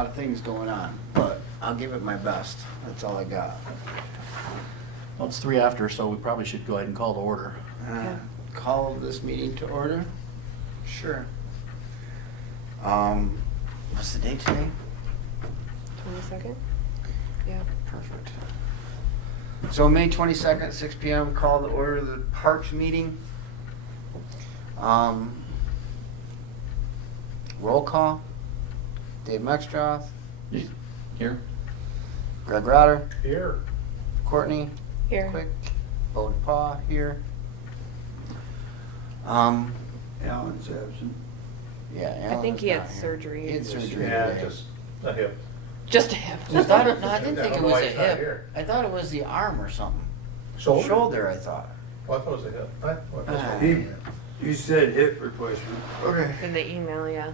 lot of things going on, but I'll give it my best. That's all I got. Well, it's 3 after, so we probably should go ahead and call to order. Call this meeting to order? Sure. What's the date today? 22nd? Yeah. Perfect. So May 22nd, 6 PM, call to order the Parks meeting. Roll call. Dave Mextroth, Here? Greg Rotter, Here. Courtney Here. Quick, Bo DePaw here. Alan's absent. Yeah, Alan I think is he had not here. surgery. He had surgery Yeah, today. just a hip. Just a hip. I thought no, I didn't I think don't it know was why a he's not hip. here. I thought it was the arm or something. Shoulder? I thought. Well, I thought it was a hip. What? Ah. You said hip replacement. Okay. In the email, yeah.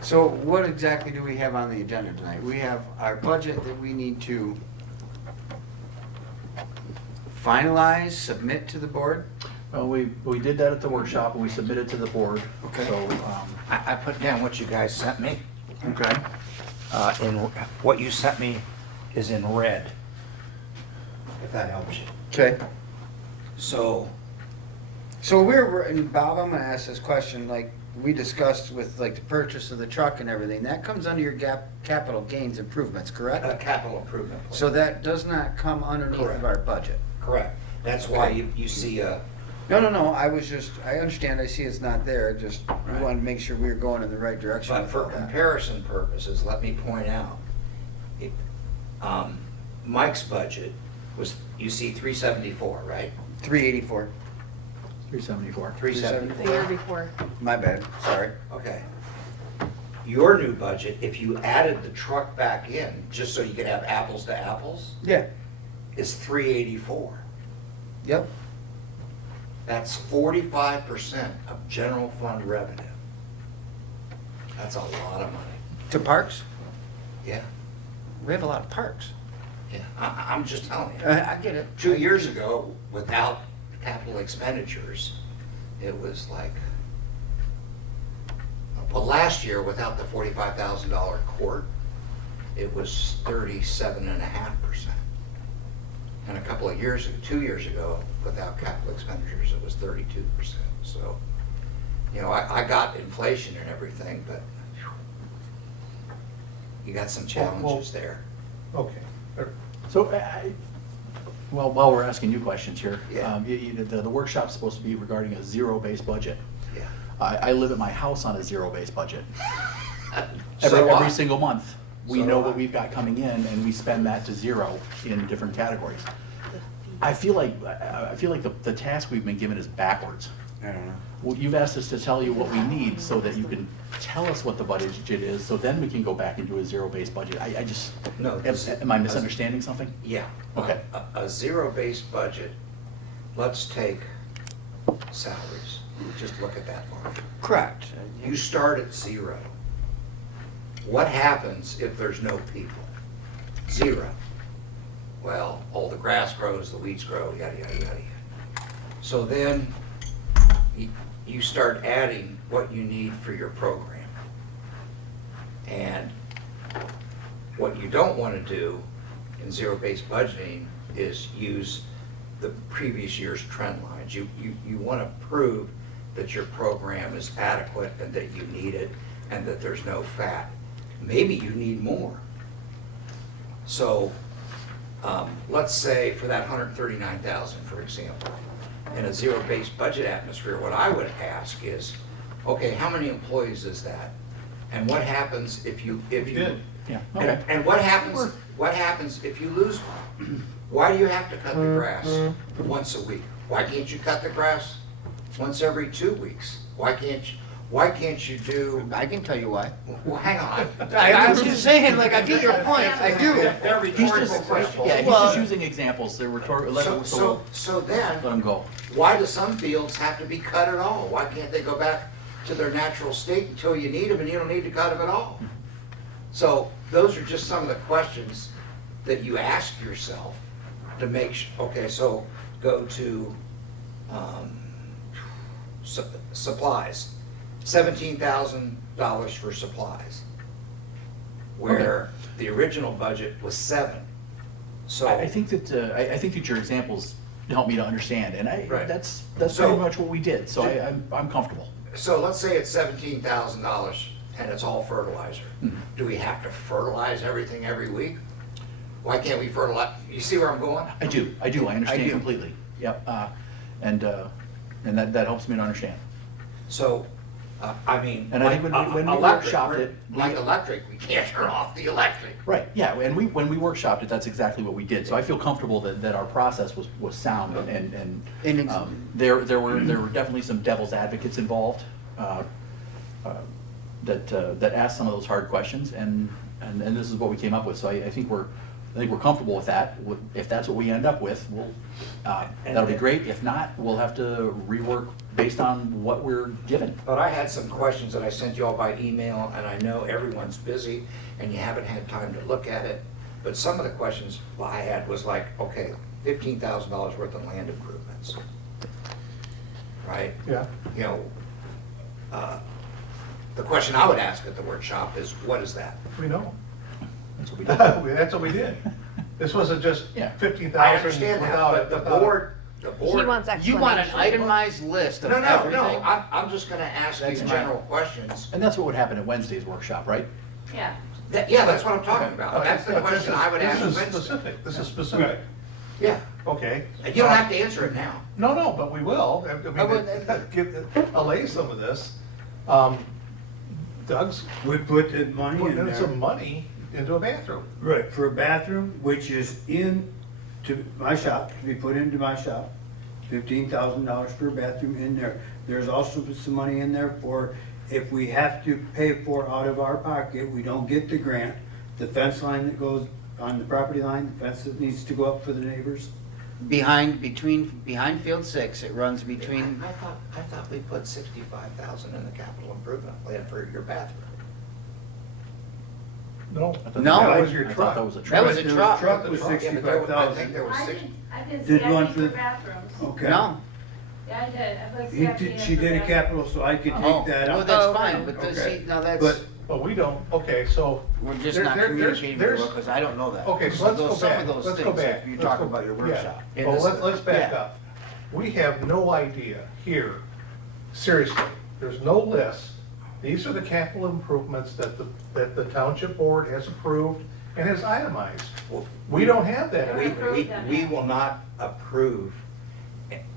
So what exactly do we have on the agenda tonight? We have our budget that we need to finalize, submit to the board. Well, we did that at the workshop and we submitted to the board. Okay. So, I put down what you guys sent me. okay. In what you sent me is in red, if that helps you. Okay. So, So and Bob, I'm gonna ask this question, like we discussed with like the purchase of the truck and everything, that comes under your capital gains improvements, correct? a capital improvement plan. So that does not come underneath of Correct. our budget? Correct. That's why you see No, I I understand, I see it's not there, just, we wanted to make sure we were going in the right direction. but with for all that. comparison purposes, let me point out, it, Mike's budget was, you see 374, right? 384. 374. 374. The year before. My bad, sorry. Okay. Your new budget, if you added the truck back in, just so you could have apples to apples, Yeah, is 384. yep. That's 45% of general fund revenue. That's a lot of money. To parks? Yeah, We have a lot of parks. yeah. I'm just telling you. I get it. 2 years ago, without capital expenditures, it was like, well, last year, without the $45,000 court, it was 37.5%. And a couple of years, 2 years ago, without capital expenditures, it was 32%. So, I got inflation and everything, but you got some challenges there. Okay. So, well, while we're asking you questions here, Yeah. The workshop's supposed to be regarding a zero-based budget. Yeah. I live at my house on a zero-based budget. So Every I. single month, we So know do what I. we've got coming in and we spend that to zero in different categories. I feel like the task we've been given is backwards. I don't know. Well, you've asked us to tell you what we need so that you can tell us what the budget is, so then we can go back and do a zero-based budget. I just, No, am I misunderstanding something? Yeah. Okay. A zero-based budget, let's take salaries. Just look at that one. Correct. You start at zero. What happens if there's no people? Zero. Well, all the grass grows, the weeds grow, yada, yada, yada, yada. So then you start adding what you need for your program. And what you don't want to do in zero-based budgeting is use the previous year's trend lines. You want to prove that your program is adequate and that you need it and that there's no fat. Maybe you need more. So let's say for that 139,000, for example, in a zero-based budget atmosphere, what I would ask is, okay, how many employees is that? And what happens if you Good. Yeah, okay. and what happens if you lose one? Why do you have to cut the grass once a week? Why can't you cut the grass once every 2 weeks? Why can't you do, I can tell you why. well, hang on. I'm just saying, like, I get your point, I do. They're rhetorical questions. Yeah, he's Well- just using examples, they're rhetorical, So then, let him go. why do some fields have to be cut at all? Why can't they go back to their natural state until you need them and you don't need to cut them at all? So those are just some of the questions that you ask yourself to make, okay, so go to supplies, $17,000 for supplies. where the original budget was 7. So. I think that, I think that your examples help me to understand, and Right. that's So- pretty much what we did, so I'm comfortable. So let's say it's $17,000 and it's all fertilizer. Mhm. Do we have to fertilize everything every week? Why can't we fertilize? You see where I'm going? I do, I understand do. completely, yep, and that helps me to understand. So, I mean, And I like think when we electric, workshopped it, like electric, we can't turn off the electric. Right, yeah, and when we workshopped it, that's exactly what we did, so I feel comfortable that our process was sound, and And it's- there were definitely some devil's advocates involved, that asked some of those hard questions, and this is what we came up with, so I think we're comfortable with that. If that's what we end up with, we'll, that'll be great. If not, we'll have to rework based on what we're given. But I had some questions that I sent you all by email, and I know everyone's busy and you haven't had time to look at it. But some of the questions I had was like, okay, $15,000 worth of land improvements. Right? Yeah. You know, the question I would ask at the workshop is, what is that? We know. That's what we did. That's what we did. This wasn't just Yeah. 15,000 I understand that, without but it. the without it. board. He wants You want an explanation. itemized list of No, no, everything? no, I'm just gonna ask you That's fine. general questions. And that's what would happen at Wednesday's workshop, right? Yeah. Yeah, that's what I'm talking Okay. about. Okay. That's the But this question is- I would ask This is Wednesday. specific, this is specific. Yeah, Okay. and you don't have to answer it now. No, but we will. I I would- mean, allay some of this. Doug's We put the money putting in in some there, money into a bathroom. right, for a bathroom, which is in to my shop, to be put into my shop. $15,000 for a bathroom in there. There's also some money in there for if we have to pay for out of our pocket, we don't get the grant, the fence line that goes on the property line, the fence that needs to go up for the neighbors. Behind Field 6, it runs between, I thought we put 65,000 in the capital improvement plan for your bathroom. No, I thought No. that was your I truck. thought that was a That truck. was a truck. Truck was Yeah, but Yeah, but there was- I think 65,000. there was I 6. did Did one CIP for- for bathrooms. Okay. no. Yeah, I did. I put He CIP did, in she for did a bathrooms. capital, so I could Oh, take that well, out. that's Oh, fine, okay. but does Okay. he, now that's, But But we don't, okay, so. we're just there- not there- communicating very well, there's- because I don't know that. Okay, so let's go Some back. of those Let's go things back. that you Let's talk go- about your yeah. workshop. In Well, this- let's back yeah. up. We have no idea here, seriously, there's no list. These are the capital improvements that the township board has approved and has itemized. Well, We don't have that. We will not approve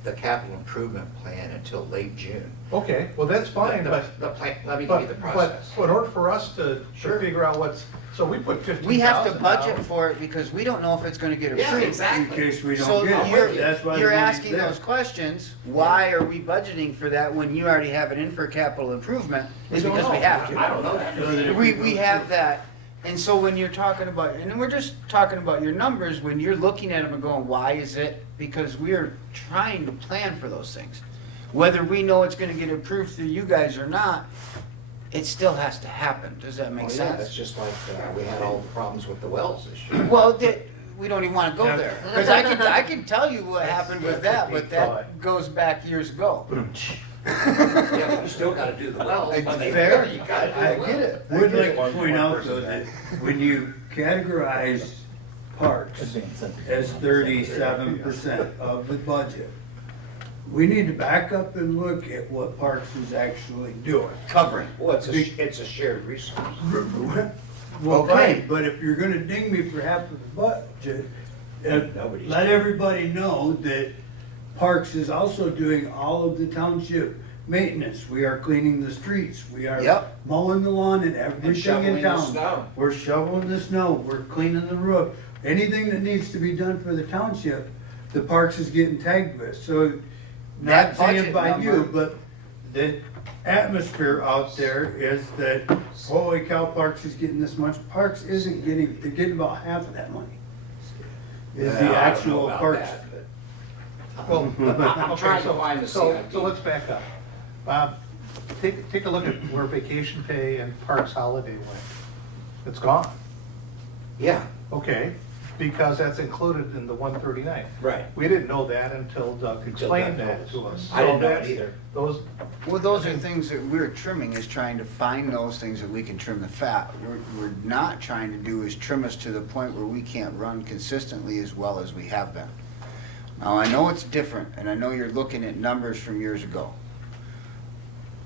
the capital improvement plan until late June. Okay, well, that's fine, The- but, The plan, let me give you the but process. in order for us to Sure. figure out what's, so we put 15,000 We have to down. budget for it because we don't know if it's gonna get approved. Yeah, In exactly. case we So don't get you're, it, that's why the you're money's asking there. those questions, why are we budgeting for that when you already have it in for capital improvement? We Is don't because we know. have to. I don't know that. We have that, and so when you're talking about, and we're just talking about your numbers, when you're looking at them and going, why is it? Because we're trying to plan for those things. Whether we know it's gonna get approved through you guys or not, it still has to happen. Does that make Well, yeah, sense? it's just like, we had all the problems with the wells this year. Well, we don't even wanna go there, cause I can tell you what happened with that, but that goes back years ago. Yeah, but you still gotta do the wells. When they Fair. fail, you gotta do I the wells. get it. Would like to point out though that when you categorize parks Advance it. as 37% of the budget, we need to back up and look at what Parks is actually doing. Covering. Well, it's a shared resource. Well, Okay. right, but if you're gonna ding me for half of the budget, Nobody's- let everybody know that Parks is also doing all of the township maintenance. We are cleaning the streets, we are Yep. mowing the lawn and everything shoveling in the town. snow. We're shoveling the snow, we're cleaning the roof. Anything that needs to be done for the township, the Parks is getting tagged with, so That not saying budget by you, number- but the atmosphere out there is that, holy cow, Parks is getting this much. Parks isn't getting, they're getting about half of that money. Is Yeah, I the don't know actual about Parks. that, but- Well, I'm okay, trying to so- find the so- CIP. So let's back up. Bob, take a look at where vacation pay and Parks holiday went. It's gone. Yeah, Okay, because that's included in the 139. Right. We didn't know that until Doug explained Doug that told to us. I didn't know it that's- either. Those, Well, those are things that we're trimming, is trying to find those things that we can trim the fat. We're not trying to do is trim us to the point where we can't run consistently as well as we have been. Now, I know it's different, and I know you're looking at numbers from years ago.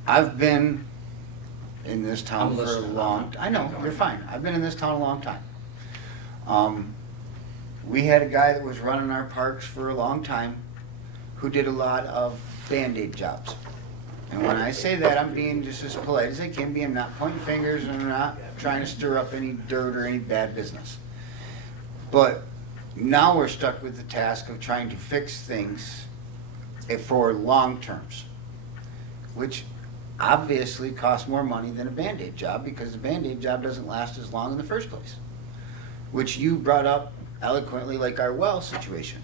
I've been in this town I'm for a listening. long, I know, I'm you're fine. I've been in this town a long time. We had a guy that was running our parks for a long time who did a lot of Band-Aid jobs. And when I say that, I'm being just as polite as I can be. I'm not pointing fingers and I'm not trying to stir up any dirt or any bad business. But now we're stuck with the task of trying to fix things for long terms, which obviously costs more money than a Band-Aid job, because the Band-Aid job doesn't last as long in the first place, which you brought up eloquently, like our well situation.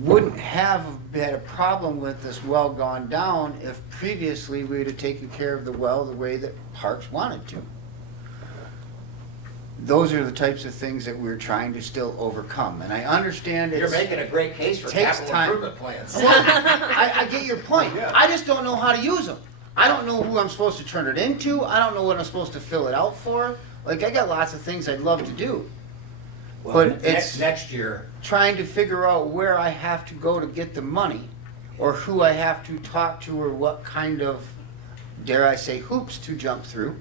Wouldn't have had a problem with this well gone down if previously we would have taken care of the well the way that Parks wanted to. Those are the types of things that we're trying to still overcome, and I understand You're it's. making a great case for Takes capital time. improvement plans. I get your point. Yeah. I just don't know how to use them. I don't know who I'm supposed to turn it into. I don't know what I'm supposed to fill it out for. Like, I got lots of things I'd love to do. Well, But next, it's next year, trying to figure out where I have to go to get the money, or who I have to talk to, or what kind of, dare I say, hoops to jump through.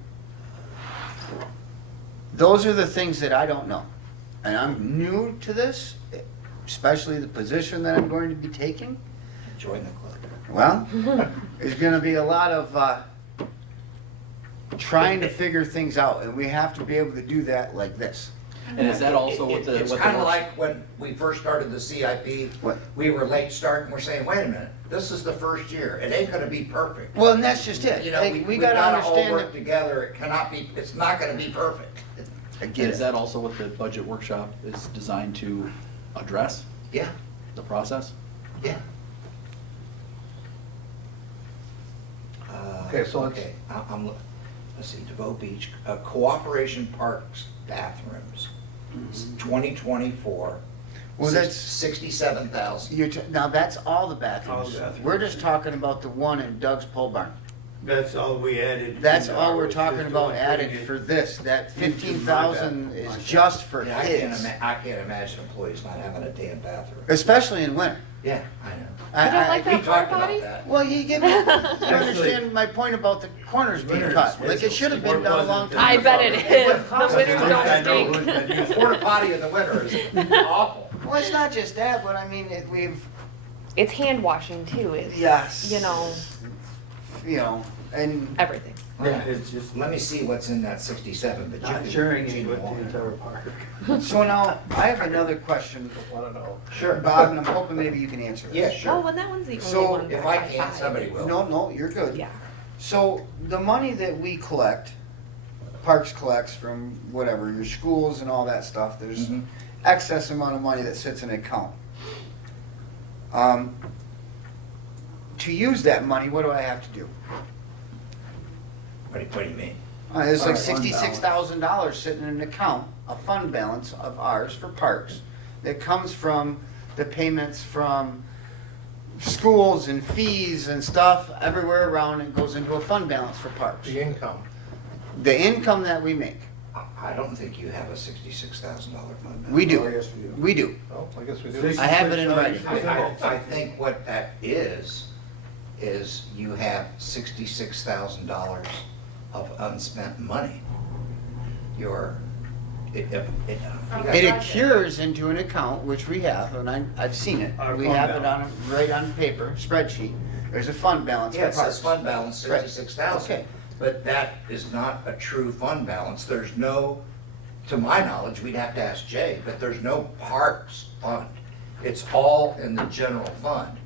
Those are the things that I don't know. And I'm new to this, especially the position that I'm going to be taking. join the club. Well, there's gonna be a lot of trying to figure things out, and we have to be able to do that like this. And is that also what the? It's what the kind of works- like when we first started the CIP, What? we were late start and we're saying, wait a minute, this is the first year, it ain't gonna be perfect. Well, and that's just it. You know, Like, we gotta gotta all understand work that. together, it cannot be, it's not gonna be perfect. I And get is it. that also what the budget workshop is designed to address, Yeah, the process? yeah. Okay, so let's- Okay, let's see, DeVoe Beach, Cooperation Parks bathrooms, 2024. Well, that's- 67,000. Now, that's all the All bathrooms. the bathrooms. We're just talking about the one in Doug's pole barn. That's all we added. That's in all we're ours, talking just about putting added it- for this. That Into my 15,000 bathroom. is just for Yeah, his, I can't imagine employees not having a damn bathroom. especially in winter. Yeah, I know. You don't like We that talked porta about potty? that. Well, you get me, you understand my point about the corners being Winter cut. is Like, it should have been or done a wasn't long it? time I ago. bet it is. The winters I know don't stink. who's been used. Porta potty in the winter is awful. Well, it's not just that, but I mean, we've, It's hand washing too. It's, yes. you know, and everything. Yeah, it's just Let me see what's in that 67, but you not can sharing it continue with the on. entire park. so now, I have another question, Want to know? Sure. Bob, and I'm hoping maybe you can answer this. Yeah, Oh, sure. well, that one's the only So, one. If for I high can't, five. somebody will. No, you're good. Yeah. So the money that we collect, Parks collects from whatever, your schools and all that stuff, there's Mhm. excess amount of money that sits in an account. To use that money, what do I have to do? What do you mean? There's like Alright, fund $66,000 sitting in an account, a fund balance of ours for parks, that comes from the payments from schools and fees and stuff everywhere around, and goes into a fund balance for parks. The income. The income that we make, I don't think you have a $66,000 fund balance. we do. Oh, yes, we do. We do. Oh, I guess we do. I have it in writing. I think what that is you have $66,000 of unspent money. It accrues into an account, which we have, and I've seen it. Our We fund have it balance. right on paper, spreadsheet. There's a fund balance Yeah, for it says parks. fund balance Right. 66,000. Okay. But that is not a true fund balance. There's no, to my knowledge, we'd have to ask Jay, but there's no parks fund. It's all in the general fund.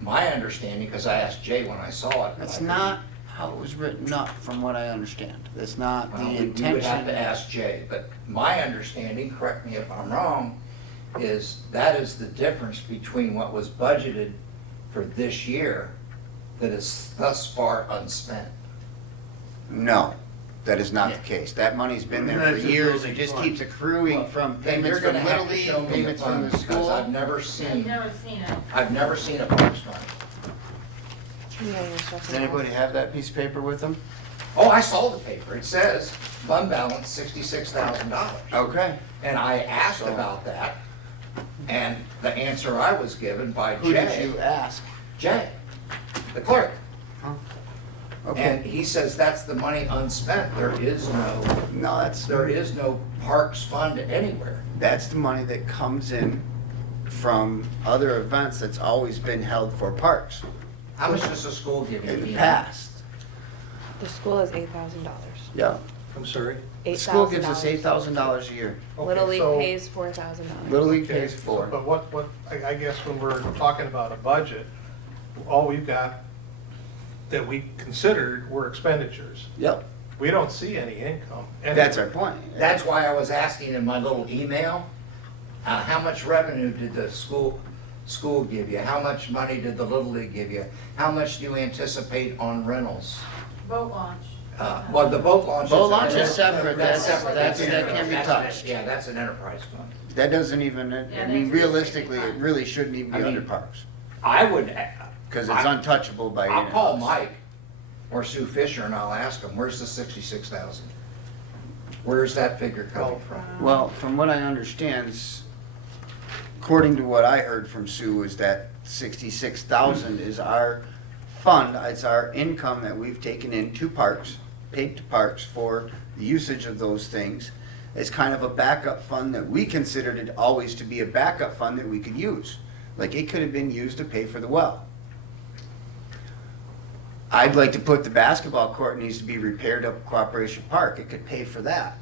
My understanding, because I asked Jay when I saw it. That's I not how it was written up, from what I understand. That's not Well, the we would intention. have to ask Jay, but my understanding, correct me if I'm wrong, is that is the difference between what was budgeted for this year that is thus far unspent. No. that is not the case. That money's been there for That's a years, it building just fund. keeps accruing from Then payments you're from gonna Little have to League, show me the payments from fund, the because school. I've never I've seen, never seen it. I've never seen a parks fund. Yeah, you're stuff Does in anybody there. have that piece of paper with them? Oh, I saw the paper. It says fund balance $66,000. Okay. And I asked about that, and the answer I was given by Who did Jay, you ask? Jay, the clerk. Okay. And he says that's the money unspent. There is no parks fund anywhere. That's the money that comes in from other events that's always been held for parks How much does the school give you? in the Do you know? past. The school is $8,000. Yeah. I'm sorry? The school gives us $8,000 a year. Little Okay, League so- pays $4,000. Little League Okay, pays for. But I guess when we're talking about a budget, all we've got that we considered were expenditures. Yep. We don't see any income. That's our point. That's why I was asking in my little email, how much revenue did the school give you? How much money did the Little League give you? How much do you anticipate on rentals? Boat launch. Well, the boat launch. Boat launch is separate. That's- separate. that's- an that can't be enterprise. touched. Yeah, that's an enterprise fund. That doesn't even, I Yeah, mean, that's- realistically, it really shouldn't even be I mean, under parks. I would, Because it's untouchable by I'll call in-house. Mike or Sue Fisher and I'll ask them, where's the 66,000? Where's that figure coming from? Well, from what I understand, according to what I heard from Sue, is that 66,000 is our fund, it's our income that we've taken into parks, paid to parks for the usage of those things. It's kind of a backup fund that we considered it always to be a backup fund that we could use. Like it could have been used to pay for the well. I'd like to put the basketball court needs to be repaired up at Cooperation Park. It could pay for that.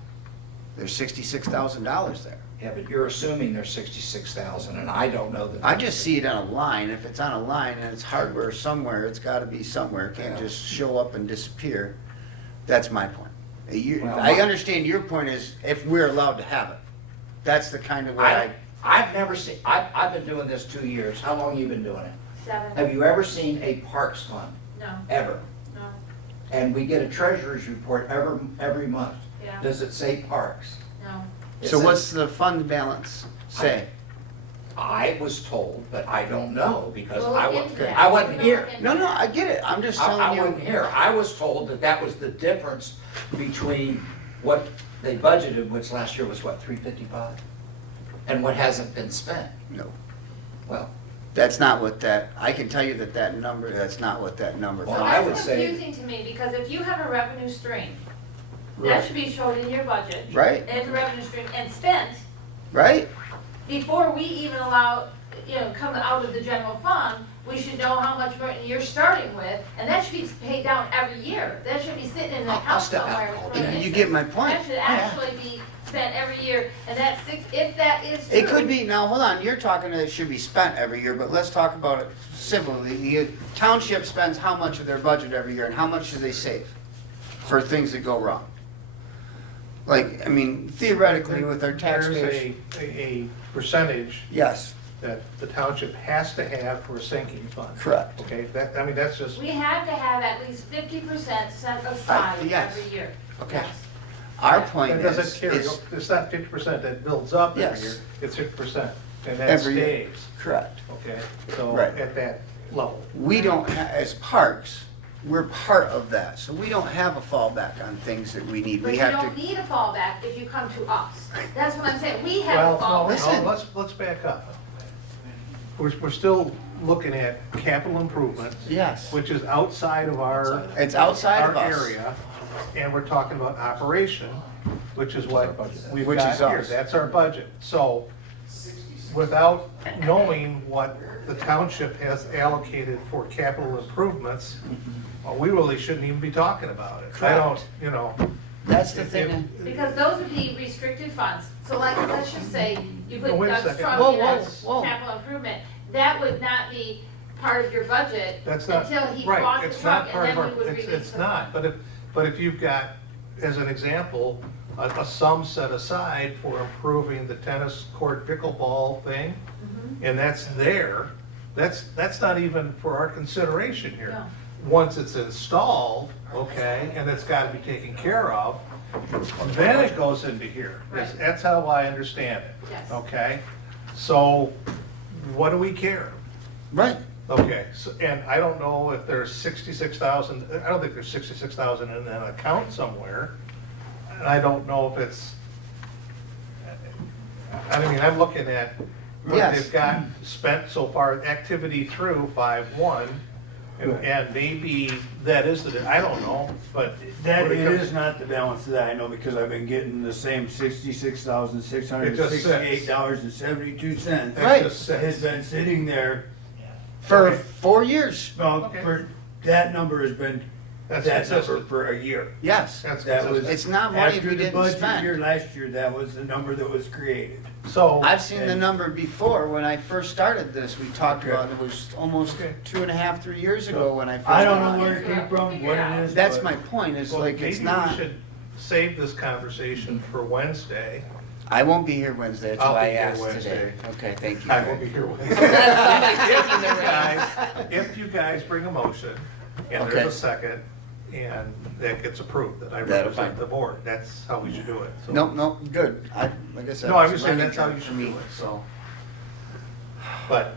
There's $66,000 there. Yeah, but you're assuming there's 66,000 and I don't know that. I just see it on a line. If it's on a line and it's hardware somewhere, it's gotta be somewhere. It can't Yeah. just show up and disappear. That's my point. Well, I understand your point is if we're allowed to have it. That's the kind of way I've never seen, I've been doing this 2 years. How long you been doing it? 7. Have you ever seen a parks fund? No, Ever? no, And we get a treasurer's report every month. yeah, Does it say parks? no. It So says- what's the fund balance say? I was told, but I don't know because We'll I look wasn't, into that. I wasn't We'll here. look into No, no, that. I get it. I'm just I telling wasn't you. here. I was told that that was the difference between what they budgeted, which last year was what, 355? And what hasn't been spent. No, Well, that's not what that, I can tell you that that number, that's not what that number. Well, So I would that's say- confusing to me, because if you have a revenue stream, Right. that should be shown in your budget. Right. As a revenue stream and spent Right? before we even allow, come out of the general fund, we should know how much money you're starting with, and that should be paid down every year. That should be sitting in an I'll account step out. somewhere. I'll with do that. interest. You get my point. That should actually be spent every year, and that's if that is true. It could be, now, hold on, you're talking that it should be spent every year, but let's talk about it civilly. The township spends how much of their budget every year, and how much do they save for things that go wrong? Like, I mean, theoretically, with our taxpayers. There's a percentage Yes, that the township has to have for a sinking fund. correct. Okay, that, I mean, that's just, We have to have at least 50% set aside yes. every year. Okay. Yes. Our point that is, doesn't carry, is, it's not 50% that builds up every Yes. year, it's 50%, and that Every year. stays, correct. okay? So, Right. at that level. We don't, as parks, we're part of that, so we don't have a fallback on things that we need. But We you have don't to, need a fallback if you come to us. That's what I'm saying. We have a Well, no, fallback. Listen. no, let's back up. We're still looking at capital improvements, yes, which is outside of our, it's outside of our us. area, and we're talking about operation, which is what we've Which got is here. us. That's our budget. So, without knowing what the township has allocated for capital improvements, we really shouldn't even be talking about it. I don't, Correct. That's the if- thing. Because those would be restricted funds. So like, let's just say you put No, wait a Doug's second. truck Whoa, in whoa, as whoa. capital improvement. That would not be part of your budget That's not, until he right, bought the it's truck, not and part of then our, we would release the it's not, but if you've got, as an example, a sum set aside for improving the tennis court pickleball thing, Mm-hmm. and that's there, that's not even for our consideration here. No. once it's installed, okay, and it's gotta be taken care of, then it goes into here. Right. That's how I understand it, Yes. okay? So, what do we care? Right. Okay, so, and I don't know if there's 66,000, I don't think there's 66,000 in an account somewhere. And I don't know if it's, I mean, I'm looking at what Yes. they've got spent so far, activity through 5/1. And maybe that is the, I don't know, but. That, when it comes- is not the balance that I know, because I've been getting the same $66,668.72. That Right. just says- Has been sitting there, For 4 years. well, Okay. for, that number has been, That's that number consistent. for a year. Yes. That's That was. consistent. It's not money after we the didn't budget spend. year last year, that was the number that was created. So, I've seen the And- number before, when I first started this, we talked about, it was almost Okay. 2.5, 3 years ago when I first. I don't got know on. where it came from, what it is. That's but- my point, is well, like, it's maybe not, we should save this conversation for Wednesday. I won't be here Wednesday, that's I'll why I be here asked today. Wednesday. Okay, thank you. I will be Greg. here Wednesday. If you guys bring a motion, and Okay. there's a second, and that gets approved, that I That'll represent fine. the board, that's how we should do it. So- Nope, nope, good. Like I said. No, I'm it's just saying learning that's how curve you for should me, do it. So, But.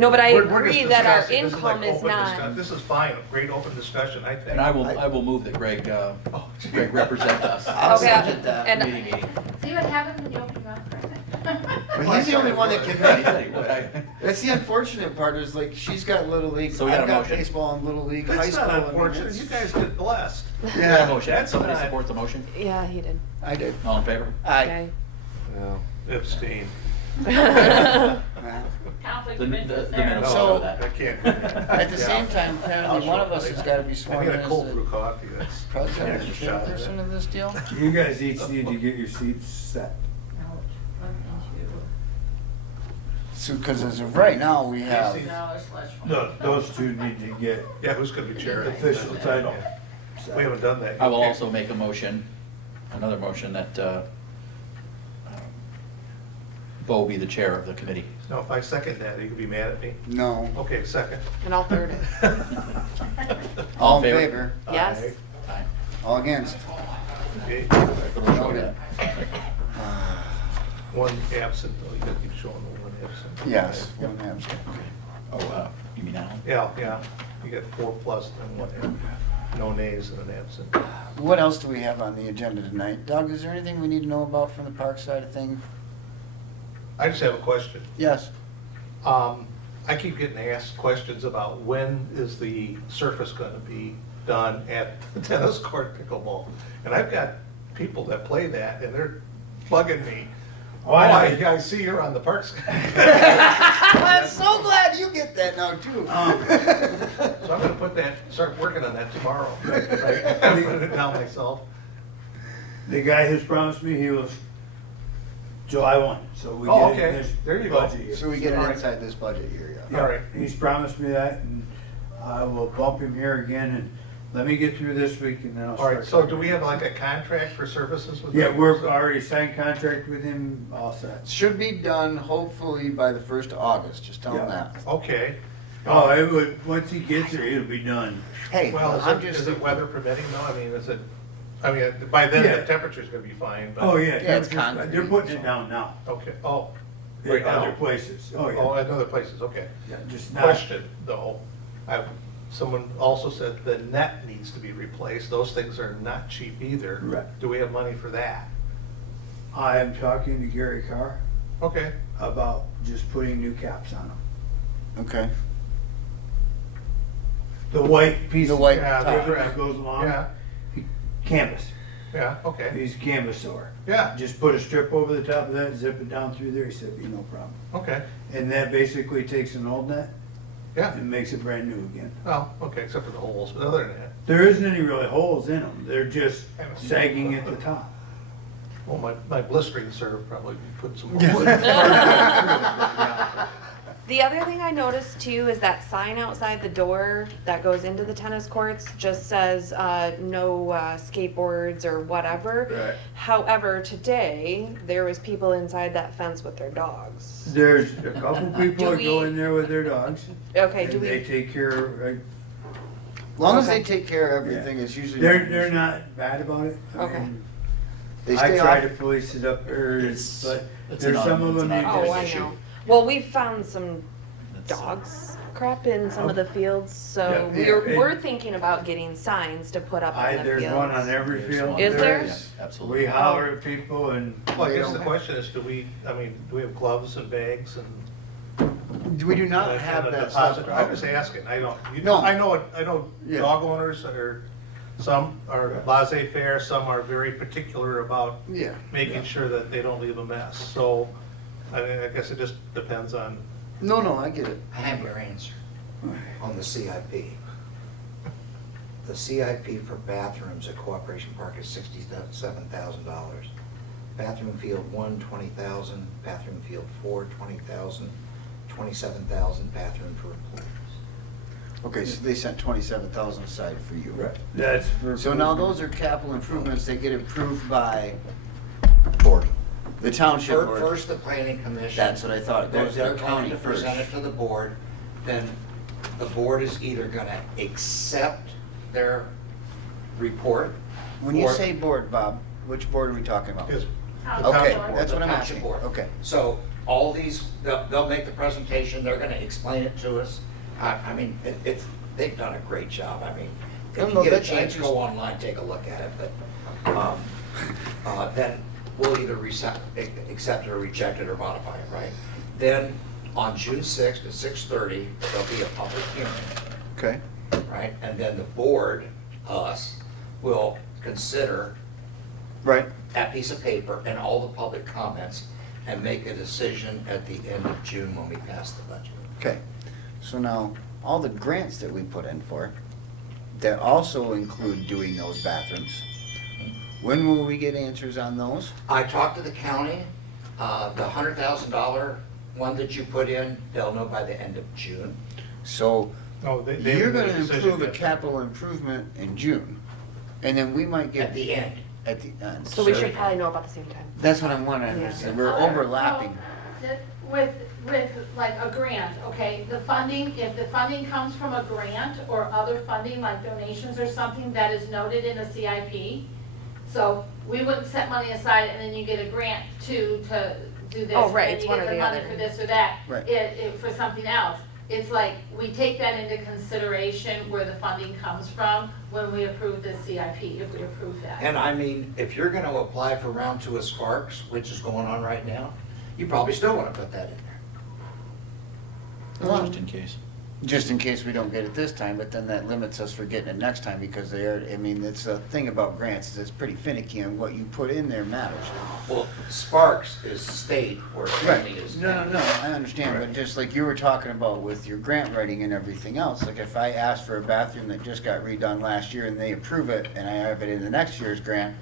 No, but I we're just agree that our discussing. This is like income is open not. discuss- This is fine, a great open discussion, I think. And I will move that Greg represent us. I'll Okay, second that. and- Meeting. See what happens when you open your mouth, But he's the only one that can make it. Right. That's the unfortunate part, is like, she's got Little League, So we got I've a got motion. baseball and Little League, high That's school. not I mean, unfortunate, it's- you guys get blessed. Yeah, Motion. That's Somebody not- support the motion? Yeah, he did. I did. All in favor? I, Okay. Abstain. Conflict The- of the- interest the there. minutes. So- of that. I can't. at the same time, apparently, one of us has gotta be I sworn need in a as cold brew the coffee, that's. president and extra shot of it. chairperson of this deal. You guys each need to get your seats set. So, cause as of right now, we have, No, those two need to get Yeah, who's gonna be chair? official title. We haven't done that. I will Okay. also make a motion, another motion that Bo be the chair of the committee. No, if I second that, you could be mad at me. no, Okay, second. And I'll third it. all in favor, Yes. Aye. Aye. all against. Okay, But we'll show that. one absent, though, you gotta keep showing the one absent. Yes, one absent. Oh, you mean Alan? Yeah, you got 4 plus and one, no nays and an absent. What else do we have on the agenda tonight? Doug, is there anything we need to know about from the park side of things? I just have a question. Yes, I keep getting asked questions about when is the surface gonna be done at the tennis court pickleball? And I've got people that play that, and they're bugging me. Oh, I know. I see you're on the parks. I'm so glad you get that now too. So I'm gonna start working on that tomorrow. Right? I'm putting it down myself. The guy who's promised me he was July 1, so we Oh, get it okay. this There you go. budget year. So we get All it right. inside this budget year, yeah. Yeah, All right. he's promised me that, and I will bump him here again, and let me get through this week, and then I'll All start. right, so do we have like a contract for services with? Yeah, them? we're already signed contract with him, all set. Should be done hopefully by the 1st of August, just tell him Yeah. that. Okay. Oh, it would, once he gets there, it'll be done. Hey, Well, I'm is just, it weather permitting though? I mean, by then Yeah. the temperature's gonna be fine, but. Oh, yeah, Yeah, it's they're concrete, putting it so. down now, Okay, oh, in Right now? other places. Oh, oh, yeah. at other places, okay. Yeah, just not. Question though, someone also said the net needs to be replaced. Those things are not cheap either. Right. Do we have money for that? I am talking to Gary Carr Okay, about just putting new caps on them. okay. The white piece. The white Yeah, top. that goes along. yeah, Canvas. yeah, okay, He's a canvas sewer. yeah, Just put a strip over the top of that, zip it down through there, he said, be no problem. okay, And that basically takes an old net yeah. and makes it brand new again. Well, okay, except for the holes, but other than that, There isn't any really holes in them, they're just sagging at the top. well, my blistering serve probably put some holes. The other thing I noticed too is that sign outside the door that goes into the tennis courts just says, no skateboards or whatever. Right. However, today, there was people inside that fence with their dogs. There's a couple people Do that go we- in there with their dogs. Okay, And do they we, take care, As long as they Okay. take care of everything, it's usually. They're not bad about it. I Okay. mean, They I stay try off. to police it up there, It's- but it's there's an some on- of it's them an you ongoing Oh, I just. issue. know. Well, we've found some That's- dogs crap in some of the fields, so Yeah, we're thinking about getting signs to put up in the There's fields. one on every There's field. one. Is there? Yeah, absolutely. We holler at people and. Well, I They guess don't the have- question is, do we have gloves and bags and? We do not and have a that stuff. deposit? I'm just asking, I don't, No. I know Yeah. dog owners are, some are laissez-faire, some are very particular about Yeah. making sure that they don't leave a mess. So, I guess it just depends on, No, I get it. I have your answer on the CIP. The CIP for bathrooms at Cooperation Park is $67,000. Bathroom field 1, 20,000, bathroom field 4, 20,000, 27,000 bathroom for employees. Okay, so they sent 27,000 aside for you. That's for. So now those are capital improvements, they get approved by Board. the township board. First, the planning commission. That's what I thought, it goes to They're the going county to first. present it to the board, then the board is either gonna accept their report. When you or- say board, Bob, which board are we talking about? is Township Okay, board. that's what I'm The township asking. board. Okay. So all these, they'll make the presentation, they're gonna explain it to us. I mean, they've done a great job. I mean, No, if no, you get a that's- I chance, just- go online, take a look at it, but, then we'll either accept it or reject it or modify it, right? Then, on June 6th at 6:30, there'll be a public hearing, Okay. right? And then the board, us, will consider Right. that piece of paper and all the public comments and make a decision at the end of June when we pass the budget. Okay. So now, all the grants that we put in for, that also include doing those bathrooms. When will we get answers on those? I talked to the county, the $100,000 one that you put in, they'll know by the end of June. So no, they. you're haven't made gonna a decision improve a yet. capital improvement in June, and then we might At get the end. at the end. So we should probably know about the same time. That's what I'm wondering, Yeah. is that we're overlapping. With like a grant, okay, the funding, if the funding comes from a grant or other funding like donations or something that is noted in the CIP, so we wouldn't set money aside and then you get a grant to do this. Oh, right, and it's you one get or the the money other. for this or that. Right. For something else. It's like, we take that into consideration where the funding comes from when we approve the CIP, if we approve that. And I mean, if you're gonna apply for round 2 of Sparks, which is going on right now, you probably still wanna put that in there. Just in case. Just in case we don't get it this time, but then that limits us for getting it next time, because they are, I mean, it's the thing about grants, is it's pretty finicky, and what you put in there matters. Well, Sparks is state where county is No, county. I understand, but just like you were talking about with your grant writing and everything else, like if I ask for a bathroom that just got redone last year and they approve it, and I have it in the next year's grant,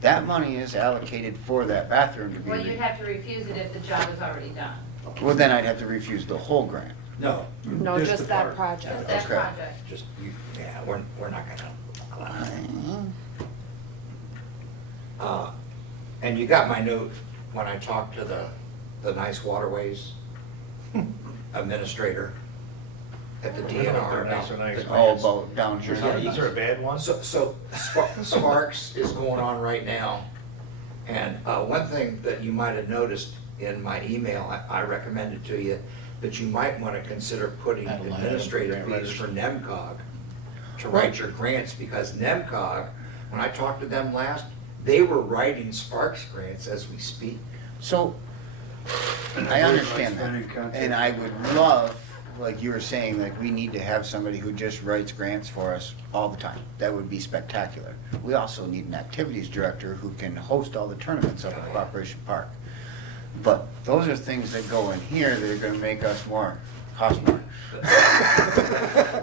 that money is allocated for that bathroom to be Well, you'd redone. have to refuse it if the job is already done, Well, then I'd have to refuse the whole grant. No, No, Just just the that part. project. just that Okay. project. just, yeah, we're not gonna allow it. And you got my note when I talked to the Nice Waterways administrator at the I don't know if DNR. they're nice or about nice. the All grants. about down here. Yeah, Is there a bad one? So Sparks is going on right now. And one thing that you might have noticed in my email, I recommended to you, that you might want to consider putting Add a line item for administrative grant fees writers. for NEMCOG to write your grants, because NEMCOG, when I talked to them last, they were writing Sparks grants as we speak. So, I understand that, and I would love, like you were saying, like we need to have somebody who just writes grants for us all the time. That would be spectacular. We also need an activities director who can host all the tournaments up at Cooperation Park. But those are things that go in here that are gonna make us cost more.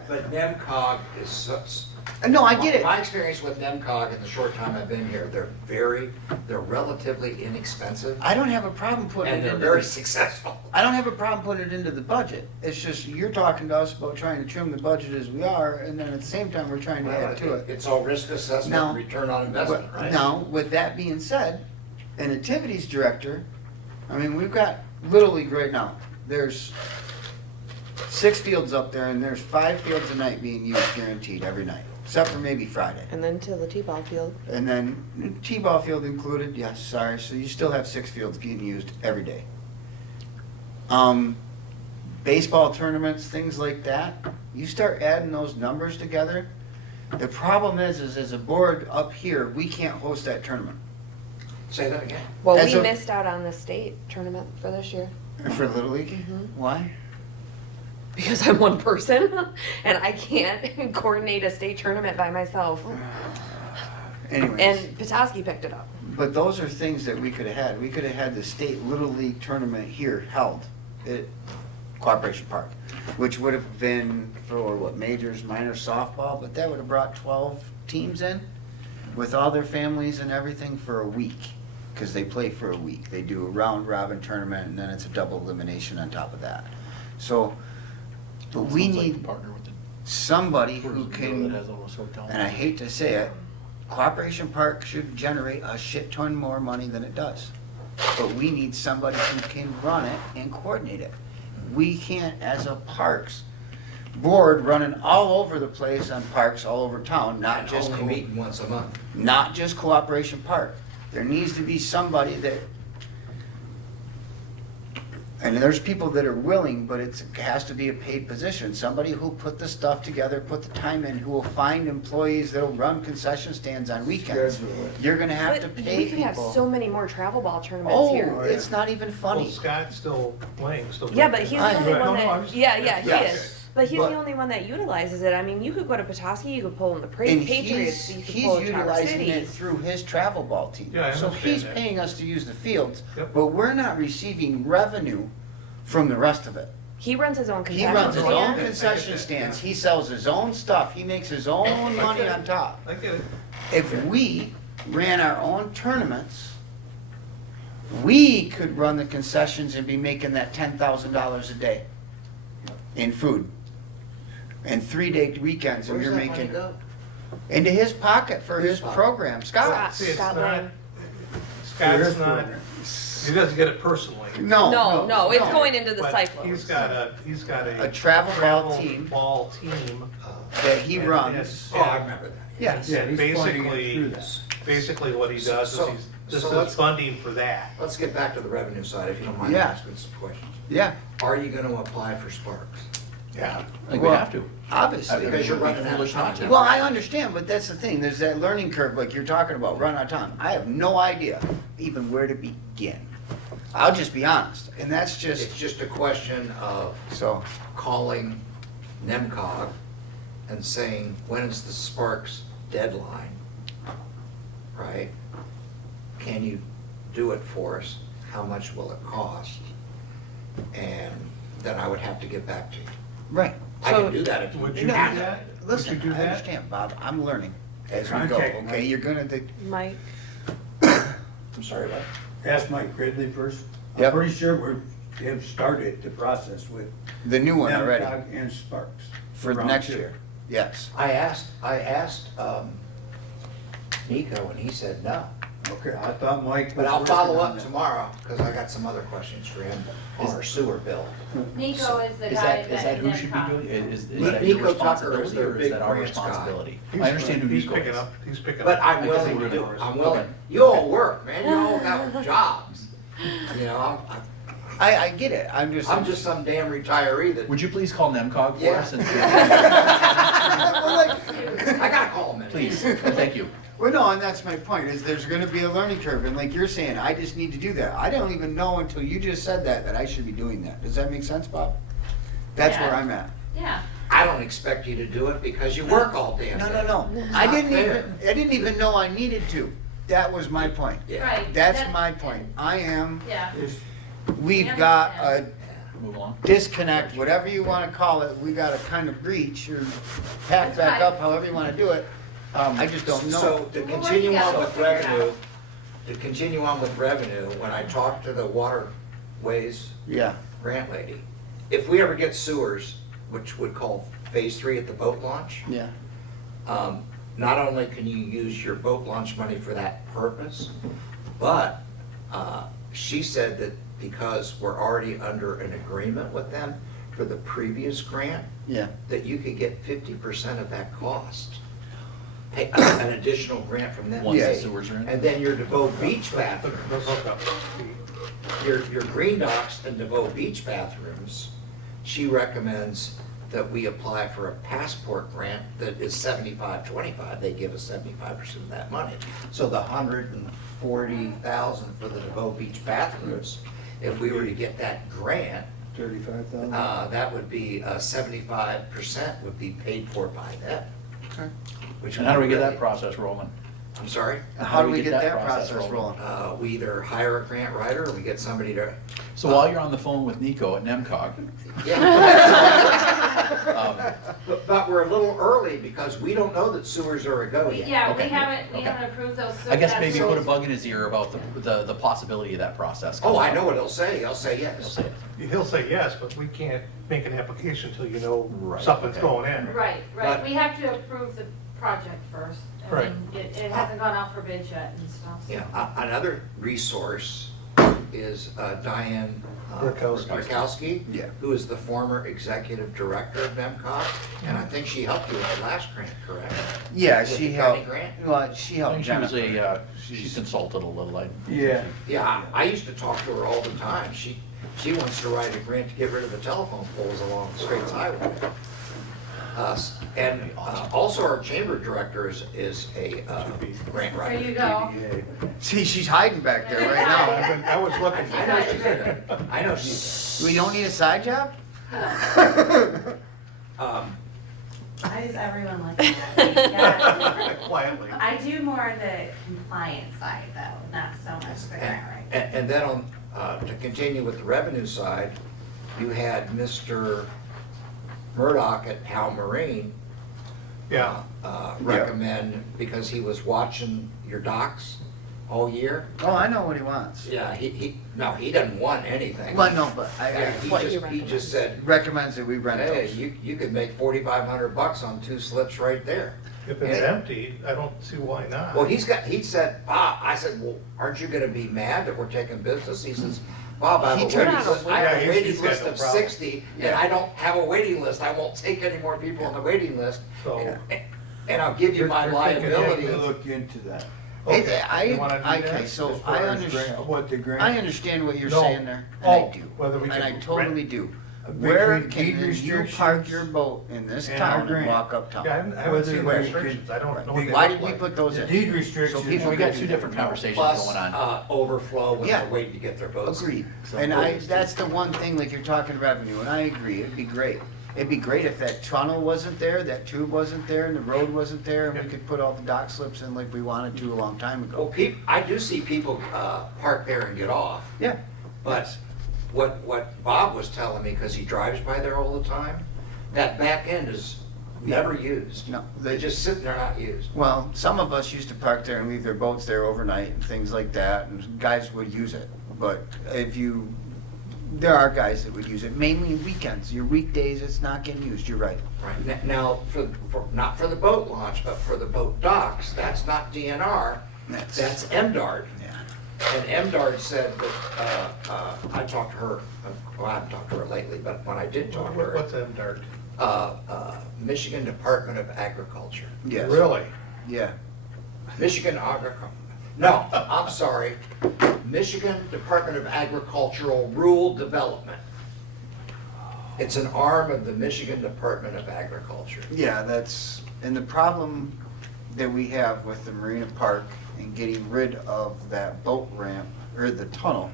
But NEMCOG is such. No, I get it. My experience with NEMCOG in the short time I've been here, they're relatively inexpensive, I don't have a problem putting and it they're into very the, successful. I don't have a problem putting it into the budget. It's just, you're talking to us about trying to trim the budget as we are, and then at the same time, we're trying to add to it. It's all risk assessment, Now- return on investment, right? Now, with that being said, an activities director, I mean, we've got Little League right now. There's 6 fields up there, and there's 5 fields a night being used guaranteed every night, except for maybe Friday. And then to the T-ball field. And then T-ball field included, yes, sorry, so you still have 6 fields getting used every day. Baseball tournaments, things like that, you start adding those numbers together, the problem is as a board up here, we can't host that tournament. Say that again. Well, As we a- missed out on the state tournament for this year. For Little League? Mhm. Why? Because I'm one person and I can't coordinate a state tournament by myself. Anyways, And Petoskey picked it up. but those are things that we could have had. We could have had the state Little League tournament here held at Cooperation Park, which would have been for what, majors, minors, softball, but that would have brought 12 teams in with all their families and everything for a week, because they play for a week. They do a round robin tournament and then it's a double elimination on top of that. So, but we Sounds like need to partner with the somebody who tourism bureau can, that has all those hotels. and I hate to say it, Cooperation Park should generate a shit ton more money than it does. But we need somebody who can run it and coordinate it. We can't, as a parks board, running all over the place on parks all over town, not And just, only meeting once a month. not just Cooperation Park. There needs to be somebody that, and there's people that are willing, but it has to be a paid position. Somebody who put the stuff together, put the time in, who will find employees that'll run concession stands on weekends. You're gonna have to But pay we could have people. so many more travel ball tournaments Oh, here. it's not even Well, funny. Scott's still playing, still. Yeah, but he's I- the only No, one no, I'm that, just- yeah, he Yes. is. But he's But- the only one that utilizes it. I mean, you could go to Petoskey, you could pull in the And Patriots, you could pull in Traverse utilizing it City. through his travel ball team. Yeah, I So understand he's that. paying us to use the fields, Yep. but we're not receiving revenue from the rest of it. He runs his own He concession runs his own stand. concession stands, he sells his own stuff, he makes his own money on top. I get it. If we ran our own tournaments, we could run the concessions and be making that $10,000 a day in food. And 3-day weekends, and Where's you're that money making, go? into his pocket for Whose his pocket? program, Scott. See, it's Scott not, Lang. Scott's not, he doesn't get it personally. No, it's going into the But Cyclones. he's got A travel ball travel team ball team. that he and runs. it's- Oh, I remember that. Yes. Yeah, he's funding it Basically, through that. basically what he does is So- he's, this so is let's- funding for that. Let's get back to the revenue side, if you don't mind Yeah. asking some questions. Yeah, Are you gonna apply for Sparks? Yeah, I think we Well, have to. obviously. Because you're running out of Foolish not time. to. Well, I understand, but that's the thing, there's that learning curve like you're talking about, run out of time. I have no idea even where to begin. I'll just be honest, and that's It's just, just a question of so, calling NEMCOG and saying, when is the Sparks deadline? Right? Can you do it for us? How much will it cost? And then I would have to get back to you. right. I So- can do that if you. Would you do No, that? Listen, Would you do I that? understand, Bob, I'm learning as we go, Contact okay? Mike. You're gonna, Mike, I'm sorry, what? Ask Mike Gridley first. Yep. I'm pretty sure we have started the process with the new one already, NEMCOG and Sparks. for Round next two. year, yes. I asked Nico and he said no. Okay, I thought Mike. But was I'll working follow on up that. tomorrow, because I got some other questions for him on our sewer bill. Nico is the Is guy that, is that who should be NEMCOG. doing, is Nico that your Tucker is responsibility their or is big that our grants guy. responsibility? He's- I understand who He's Nico picking is. up, he's picking up. But I'm I guess willing it to would've do, been- I'm willing, okay. you all work, man, you all got jobs. You know, I get it, I'm just. I'm just some damn retiree that, Would you please call NEMCOG for Yeah. us? And Well, like- I gotta call him in. please, thank you. Well, no, and that's my point, is there's gonna be a learning curve, and like you're saying, I just need to do that. I don't even know until you just said that I should be doing that. Does that make sense, Bob? That's where Yeah. I'm at. Yeah, I don't expect you to do it because you work all damn day. No. It's I not didn't fair. even know I needed to. That was my point. Yeah. right. That's That- my point. I am, Yeah, we've got a Move along. disconnect, whatever you wanna call it, we got to kind of breach or pack That's back right. up, however you wanna do it. I just don't know. So to We'll continue work it on out. with We'll figure it revenue, out. to continue on with revenue, when I talked to the waterways Yeah, grant lady, if we ever get sewers, which would call phase 3 at the boat launch, yeah. not only can you use your boat launch money for that purpose, but she said that because we're already under an agreement with them, for the previous grant, Yeah. that you could get 50% of that cost. Pay an additional grant from them. Once the Yes. sewers are in. And then your DeVoe Beach The bathrooms, hookup fee. your green docks and DeVoe Beach bathrooms, she recommends that we apply for a passport grant that is 75-25. They give us 75% of that money. So the 140,000 for the DeVoe Beach bathrooms, if we were to get that grant, 35,000? that would be 75% would be paid for by them. Okay. Which And how do we would get really- that process rolling? I'm sorry? How do we get that process rolling? We either hire a grant writer or we get somebody to. So while you're on the phone with Nico at NEMCOG, Yeah. But we're a little early because we don't know that sewers are a go yet. Yeah, we Okay. haven't Okay. approved those. I guess maybe so- put a bug in his ear about the possibility of that process. Oh, I know what he'll say. He'll say He'll yes. say it. He'll say yes, but we can't make an application until you know Right, something's okay. going in. Right, But- right, we have to approve the project first. I Right. mean, it hasn't gone out for bid yet and stuff. so. Yeah, another resource is Diane Rakowski. Rakowski, Yeah. who is the former executive director of NEMCOG, and I think she helped you with the last grant, correct? Yeah, With she the county helped, grant? well, she I helped think she was Jennifer. she consulted a little. Yeah. Yeah, I used to talk to her all the time. She wants to write a grant to get rid of the telephone poles along the Straits Highway. And also our chamber director is a grant There writer. you go. See, she's hiding back there right now. I was looking. I know she's in it. I know she's We don't need a side job? in it. Why is everyone looking at me? Yeah. Quietly. I do more the compliance side though, not so much the grant writing. And then on, to continue with the revenue side, you had Mr. Murdoch at Hal Marine Yeah. recommend, because he was watching your docks all year. Oh, I know what he wants. Yeah, he doesn't want anything. Well, no, but Yeah, What he you just said, recommends that we rent hey, those. you could make $4,500 on 2 slips right there. If it's empty, I don't see why not. Well, he said, Bob, I said, well, aren't you gonna be mad that we're taking business? He says, Bob, I have He a turned waiting it list, I Yeah, have a he's waiting got list no of problem. 60, and I don't have a waiting list, I won't take any more people on the waiting list. So, And I'll give you my You're thinking they liability. could look into that. okay, I, you wanna do that? okay, so As far I as understand, grant- What the grant. I understand what you're No. saying there, and I Oh, do. whether we And I can totally rent- do. Between Where deed can you park restrictions your boat in this and town and grant. walk uptown? Yeah, I haven't Whether seen the we restrictions, I don't know what they Why look did we like. put those The in? deed restrictions. So people We got two different conversations Plus, going on. overflow when Yeah. they're waiting to get their boats. Agreed. So- And that's the one thing, like you're talking revenue, and I agree, it'd be great. It'd be great if that tunnel wasn't there, that tube wasn't there, and the road wasn't there, and we could put all the dock slips in like we wanted to a long time Well, ago. I do see people park there and get off, Yeah. but what Bob was telling me, because he drives by there all the time, that back end is never used. No, They just sitting there not used. Well, some of us used to park there and leave their boats there overnight and things like that, and guys would use it. But there are guys that would use it, mainly weekends. Your weekdays, it's not getting used, you're right. Right, now, not for the boat launch, but for the boat docks, that's not DNR, that's MDARD. Yeah. And MDARD said that, I talked to her, well, I haven't talked to her lately, but when I did talk to her, What's MDART? Michigan Department of Agriculture. Yes. Really? Yeah. Michigan Agriculture, no, I'm sorry, Michigan Department of Agricultural Rural Development. It's an arm of the Michigan Department of Agriculture. Yeah, and the problem that we have with the Marina Park and getting rid of that boat ramp, or the tunnel,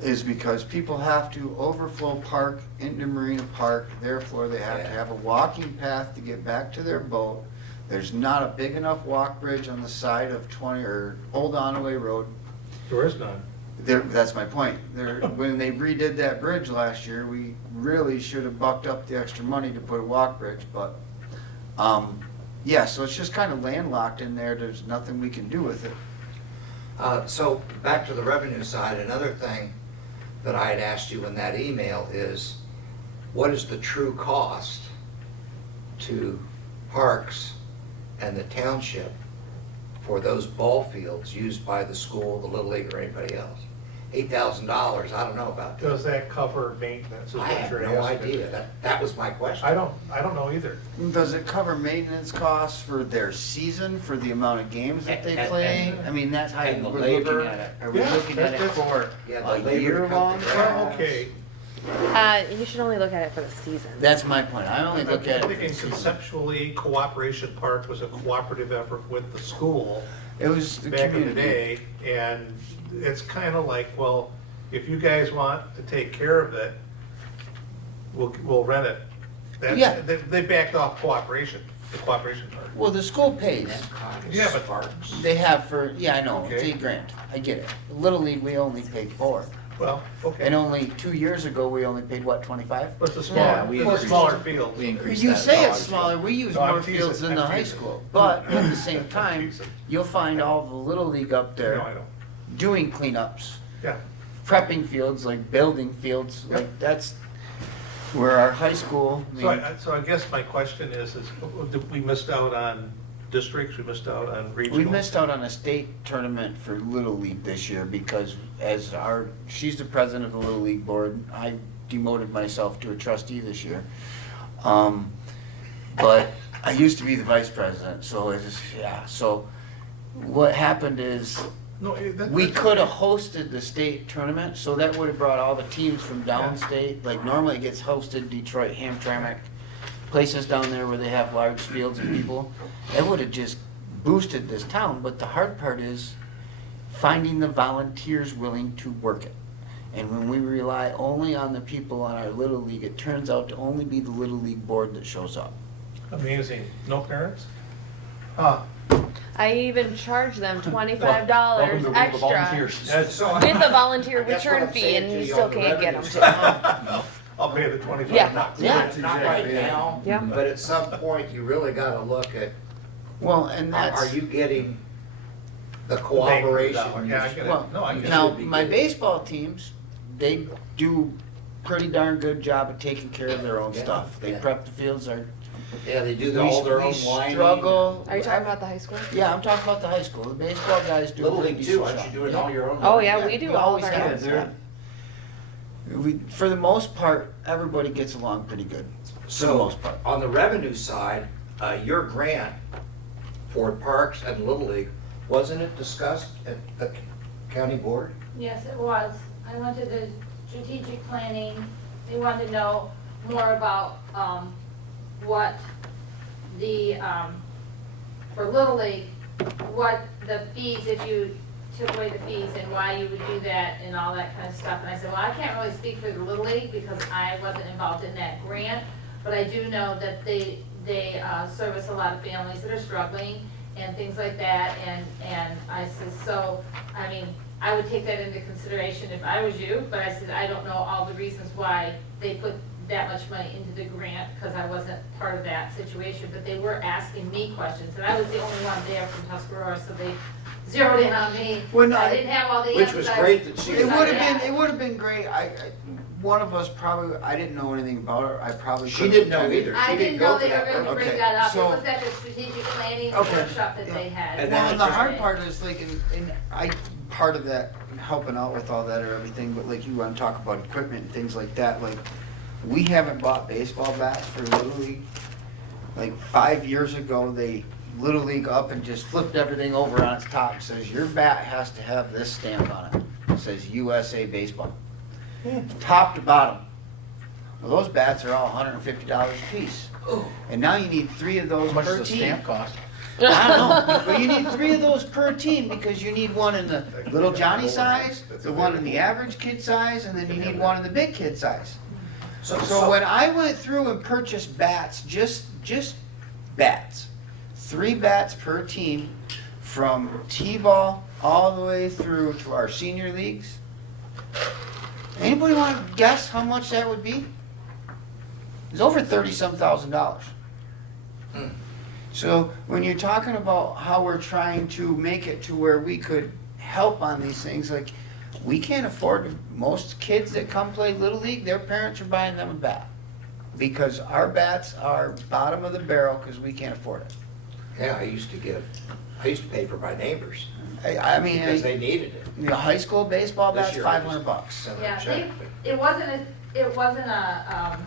is because people have to overflow park into Marina Park, therefore they have to have a walking path to get back to their boat. There's not a big enough walk bridge on the side of Old Onaway Road. There is none. That's my point. When they redid that bridge last year, we really should have bucked up the extra money to put a walk bridge, but, yeah, so it's just kind of landlocked in there. There's nothing we can do with it. So back to the revenue side, another thing that I had asked you in that email is, what is the true cost to parks and the township for those ball fields used by the school, the Little League, or anybody else? $8,000, I don't know about that. Does that cover maintenance? is I what have you're no asking. idea. That was my question. I don't know either. Does it cover maintenance costs for their season, for the amount of games that they play? I mean, that's how and the we're labor. looking at it. Are we Yeah, looking at it that's- for Yeah, the a labor to year cut the long? grass. Well, okay. You should only look at it for the season. That's my point. I only look at I'm it. thinking for the season. conceptually, Cooperation Park was a cooperative effort with the school It was the back in the community. day, and it's kind of like, well, if you guys want to take care of it, we'll rent it. Yeah. They backed off cooperation, the cooperation part. Well, the school pays. Yeah, but Sparks. They have for, yeah, I know, it's Okay. $8,000. I get it. Little League, we only paid $4,000. well, okay. And only 2 years ago, we only paid what, 25? But it's a Yeah, smaller, we it's a increased- smaller field. We increased You that say it's college. smaller, we use No, I'm more teasing, fields than I'm the high teasing. school. But at the same time, teasing. you'll find all the Little League up No, I there don't. doing cleanups, Yeah. prepping fields, like building fields, Yep. like that's where our high school, I So mean, so I guess my question is we missed out on districts, we missed out on regional? we missed out on a state tournament for Little League this year because she's the president of the Little League board. I demoted myself to a trustee this year. But I used to be the vice president, so it's, yeah, so what happened is No, we could have hosted the state tournament, so that would have brought all the teams from downstate, like normally it gets hosted Detroit, Hamtramck, places down there where they have large fields of people. It would have just boosted this town, but the hard part is finding the volunteers willing to work it. And when we rely only on the people on our Little League, it turns out to only be the Little League board that shows up. Amazing. No parents? Huh. I even charge them Welcome $25 to the extra volunteers. So with a volunteer I guess what return I'm fee, saying and to you you still on the can't get them. revenue side, I'll pay the 25. Yeah. Yeah. Not right now, Yeah. but at some point, you really gotta look at, Well, and are that's, you getting the Yeah, I cooperation? get it. well, No, I get it. now, should be my good. baseball teams, they do pretty darn good job of taking care of their own Yeah, stuff. They yeah. prep the fields, Yeah, they do we all their we own lining. struggle. Are you talking about the high school? Yeah, I'm talking about the high school. The baseball guys do a Little pretty League decent too, aren't job. you doing Yeah. all your own? Oh, yeah, we do we all of always our have, own yeah. stuff. We, for the most part, everybody gets along pretty good, for the So, most part. on the revenue side, your grant for parks and Little League, wasn't it discussed at the county board? Yes, it was. I went to the strategic planning, they wanted to know more about, what the, for Little League, what the fees, if you took away the fees and why you would do that and all that kind of stuff. And I said, well, I can't really speak for the Little League because I wasn't involved in that grant, but I do know that they service a lot of families that are struggling and things like that, and I said, so, I mean, I would take that into consideration if I was you, but I said, I don't know all the reasons why they put that much money into the grant, because I wasn't part of that situation, but they were asking me questions, and I was the only one there from Tuscarora, so they zeroed in on me. Well, no, I didn't have all the Which answers. was I- great that she- It would Yeah. have been, it would have been great. One of us probably, I didn't know anything about it. I probably She could've didn't know attended. either. I She didn't know go they to were that going to work. bring Okay, that up, it so- was at the strategic planning Okay, workshop that yeah. they had. And Well, and the hard Right. part is like, and I, part of that, helping out with all that or everything, but like you wanna talk about equipment and things like that, like, we haven't bought baseball bats for Little League. Like 5 years ago, Little League up and just flipped everything over on its top, says your bat has to have this stamp on it. It says USA Baseball. Top to bottom. Well, those bats are all $150 a piece. And now you need 3 of those How much per does a team. stamp cost? I don't know, but you need 3 of those per team because you need one in the little Johnny size, the one in the average kid size, and then you need one in the big kid size. So when I went through and purchased bats, just bats, 3 bats per team, from T-ball all the way through to our senior leagues. Anybody want to guess how much that would be? It's over $30-some thousand. So when you're talking about how we're trying to make it to where we could help on these things, like, we can't afford to, most kids that come play Little League, their parents are buying them a bat. Because our bats are bottom of the barrel because we can't afford it. Yeah, I used to pay for my neighbors. I mean, Because they needed it. the high school baseball This bat's year I $500. Sent them a Yeah, check, it wasn't a,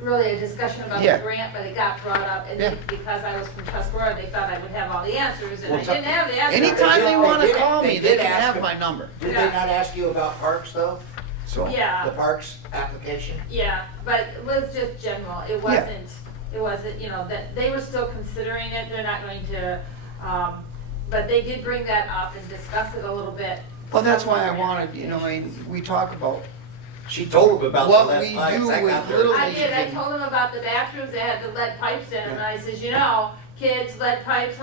really a discussion about Yeah. the grant, but it got brought up, and Yeah. because I was from Tuscarora, they thought I would have all the answers, and I Well, didn't have the answers. Anytime they They wanna did- call they me, they did can ask have him. my number. Did Yeah. they not ask you about parks though? So, Yeah. The parks application? Yeah, but it was just general, it wasn't, you know, that, they were still considering it, they're not going to, but they did bring that up and discuss it a little bit. well, that's why I Some wanted, you know, I mean, we talk about, She told him about What the we lead pipes. do That with got their little- I did, I told them about the bathrooms, they had the lead pipes in them, and I says, you know, kids, lead pipes,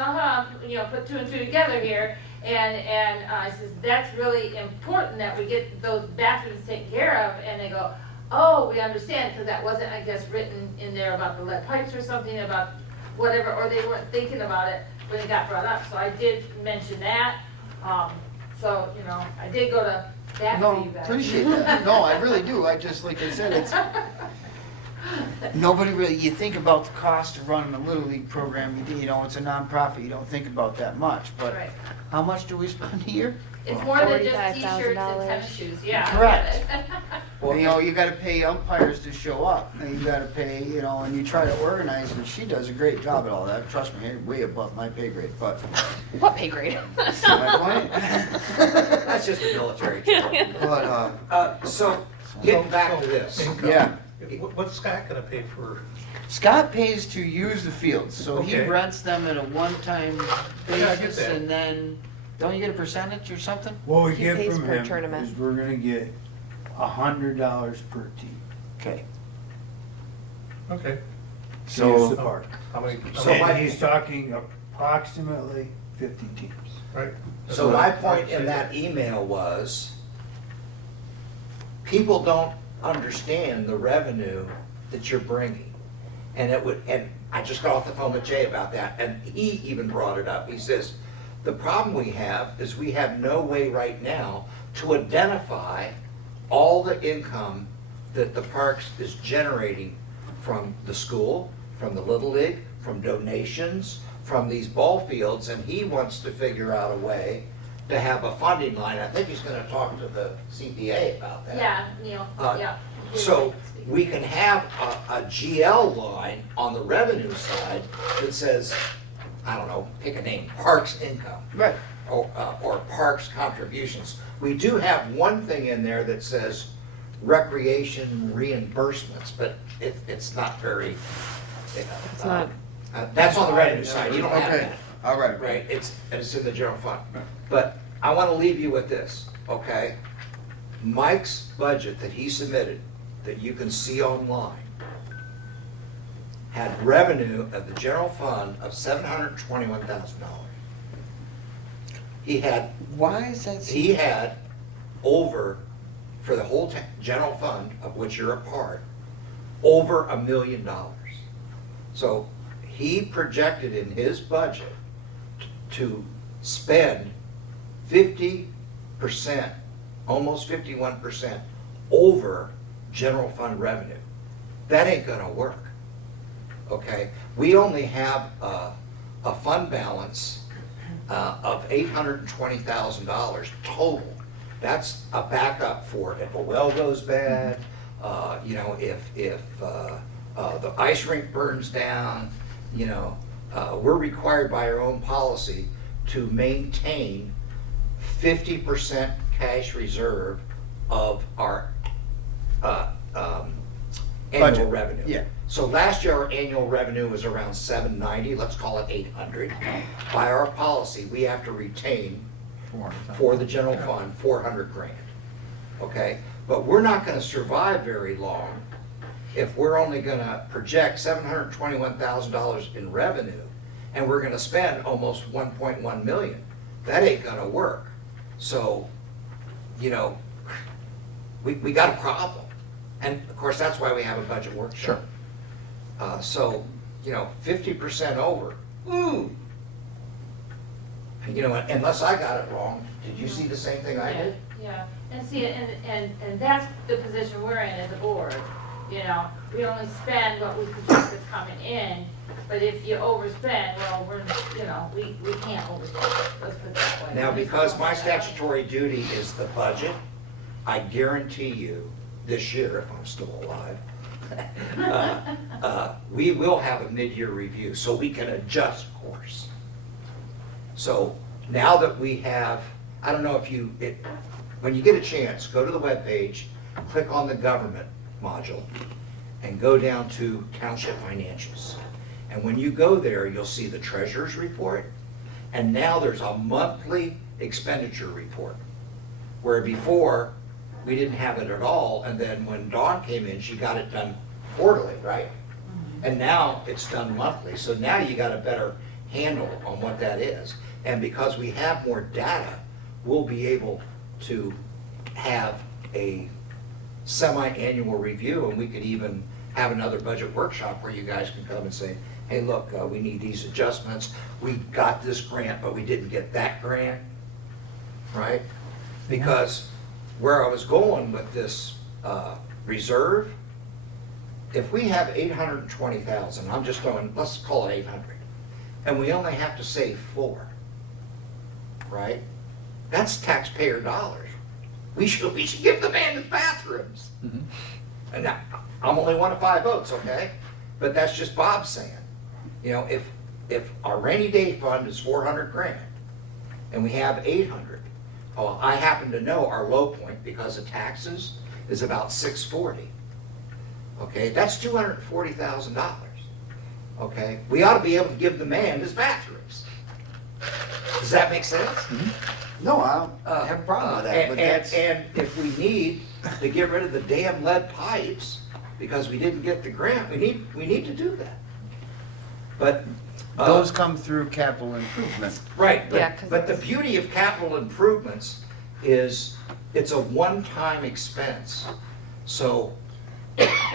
you know, put two and two together here. And I says, that's really important that we get those bathrooms taken care of, and they go, oh, we understand, because that wasn't, I guess, written in there about the lead pipes or something, about whatever, or they weren't thinking about it when it got brought up, so I did mention that. So, you know, I did go to bat for no, you guys. appreciate that. No, I really do. I just, like I said, it's, nobody really, you think about the cost of running a Little League program, you know, it's a nonprofit, you don't think about that much, but Right. how much do we spend a year? It's more than just $45,000. t-shirts and tennis shoes, yeah. I Correct. get it. Well, You know, you gotta pay umpires to show up, and you gotta pay, you know, and you try to organize, and she does a great job at all that, trust me, way above my pay grade, but, What pay grade? see my point? That's just a military joke. But, So, getting back to this. Income. yeah, What's Scott gonna pay for? Scott pays to use the fields, so he Okay. rents them at a one-time Yeah, I get basis, that. and then, don't you get a percentage or something? What we He get pays from per him tournament. is we're gonna get $100 per team. Okay, Okay. To use so, the park. How many? So my- And he's talking approximately 50 teams. Right. So my point in that email was, people don't understand the revenue that you're bringing. And I just got off the phone with Jay about that, and he even brought it up. He says, the problem we have is we have no way right now to identify all the income that the parks is generating from the school, from the Little League, from donations, from these ball fields, and he wants to figure out a way to have a funding line. I think he's gonna talk to the CPA about that. Yeah, Neil, Uh, yeah. So we can have a GL line on the revenue side that says, I don't know, pick a name, parks income right, or parks contributions. We do have one thing in there that says recreation reimbursements, but it's not very. It's not. That's on the revenue side, you don't have okay, that. all right, Right, it's in the general fund. But I want to leave you with this, okay? Mike's budget that he submitted, that you can see online, had revenue of the general fund of $721,000. Why is that? He had over, for the whole general fund, of which you're a part, over $1 million. So he projected in his budget to spend 50%, almost 51% over general fund revenue. That ain't gonna work, okay? We only have a fund balance of $820,000 total. That's a backup for if a well goes bad, you know, if the ice rink burns down, you know, we're required by our own policy to maintain 50% cash reserve of our annual Budget, revenue. yeah. So last year, our annual revenue was around 790, let's call it 800. By our policy, we have to retain for the general fund, 400 grand, okay? But we're not gonna survive very long if we're only gonna project $721,000 in revenue, and we're gonna spend almost 1.1 million. That ain't gonna work. So, you know, we got a problem. And of course, that's why we have a budget workshop. So, you know, 50% over, ooh. You know, unless I got it wrong, did you see the same thing I did? Yeah, and see, and that's the position we're in as a board, you know, we only spend what we project is coming in, but if you overspend, well, we can't overspend, let's put it that way. Now, because my statutory duty is the budget, I guarantee you, this year, if I'm still alive, we will have a mid-year review, so we can adjust course. So now that we have, I don't know if when you get a chance, go to the webpage, click on the government module, and go down to Township Financials. And when you go there, you'll see the treasurer's report, and now there's a monthly expenditure report, where before, we didn't have it at all, and then when Dawn came in, she got it done quarterly, right? And now it's done monthly, so now you got a better handle on what that is. And because we have more data, we'll be able to have a semi-annual review, and we could even have another budget workshop where you guys can come and say, hey, look, we need these adjustments, we got this grant, but we didn't get that grant, right? Because where I was going with this reserve, if we have 820,000, I'm just throwing, let's call it 800, and we only have to save 4, right? That's taxpayer dollars. We should give the man his bathrooms. Mhm. And now, I'm only one of 5 votes, okay? But that's just Bob saying. You know, if our rainy day fund is 400 grand, and we have 800, oh, I happen to know our low point because of taxes is about 640. Okay, that's $240,000. Okay, we ought to be able to give the man his bathrooms. Does that make sense? No, I don't have a problem with that, but that's. And if we need to get rid of the damn lead pipes because we didn't get the grant, we need to do that. But Those come through capital improvement. right, Yeah, 'cause but the it's- beauty of capital improvements is it's a one-time expense. So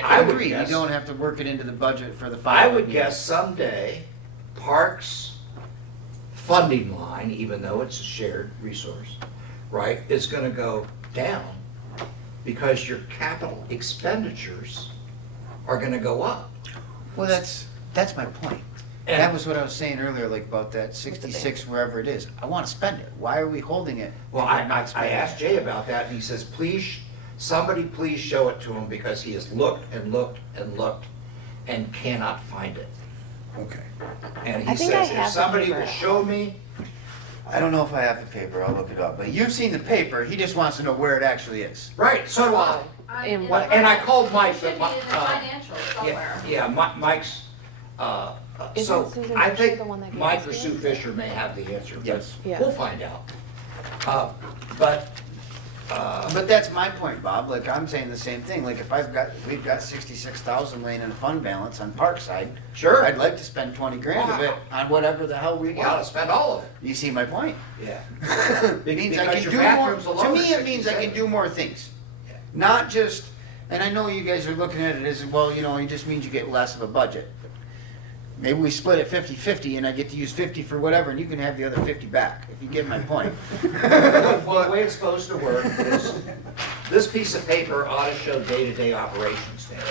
I would agree, you guess- don't have to work it into the budget for the I following would year. guess someday Parks funding line, even though it's a shared resource, right, is gonna go down because your capital expenditures are gonna go up. Well, that's my point. And- That was what I was saying earlier, like about that 66, wherever it is. I want to spend it. Why are we holding it? Well, if we're not I spending asked it? Jay about that, and he says, please, somebody please show it to him, because he has looked and looked and looked and cannot find it. Okay. And I he think I says, if have the somebody paper. will show me, I don't know if I have the paper, I'll look it up, but you've seen the paper, he just wants to know where it actually is. right, so do I. In In what- the And I fin- called Mike, It should but be in the Mi- financials somewhere. Yeah, Mike's, Isn't so Susan I Fisher think the one that gave Mike us or the Sue answer? Fisher may have the answer, but Yes. Yeah. we'll find out. But, But that's my point, Bob, like, I'm saying the same thing, like, if we've got 66,000 laying in a fund balance on Parkside. Sure. I'd like to spend 20 grand of it on whatever the hell we we ought to want. spend all of it. You see my point? Yeah. It means I Because can your do more, bathrooms to alone me, are it means I can 67. do more things. Yeah. Not just, and I know you guys are looking at it as, well, you know, it just means you get less of a budget. Maybe we split it 50-50 and I get to use 50 for whatever and you can have the other 50 back, if you get my point. Well, the way it's supposed to work is, this piece of paper ought to show day-to-day operations there.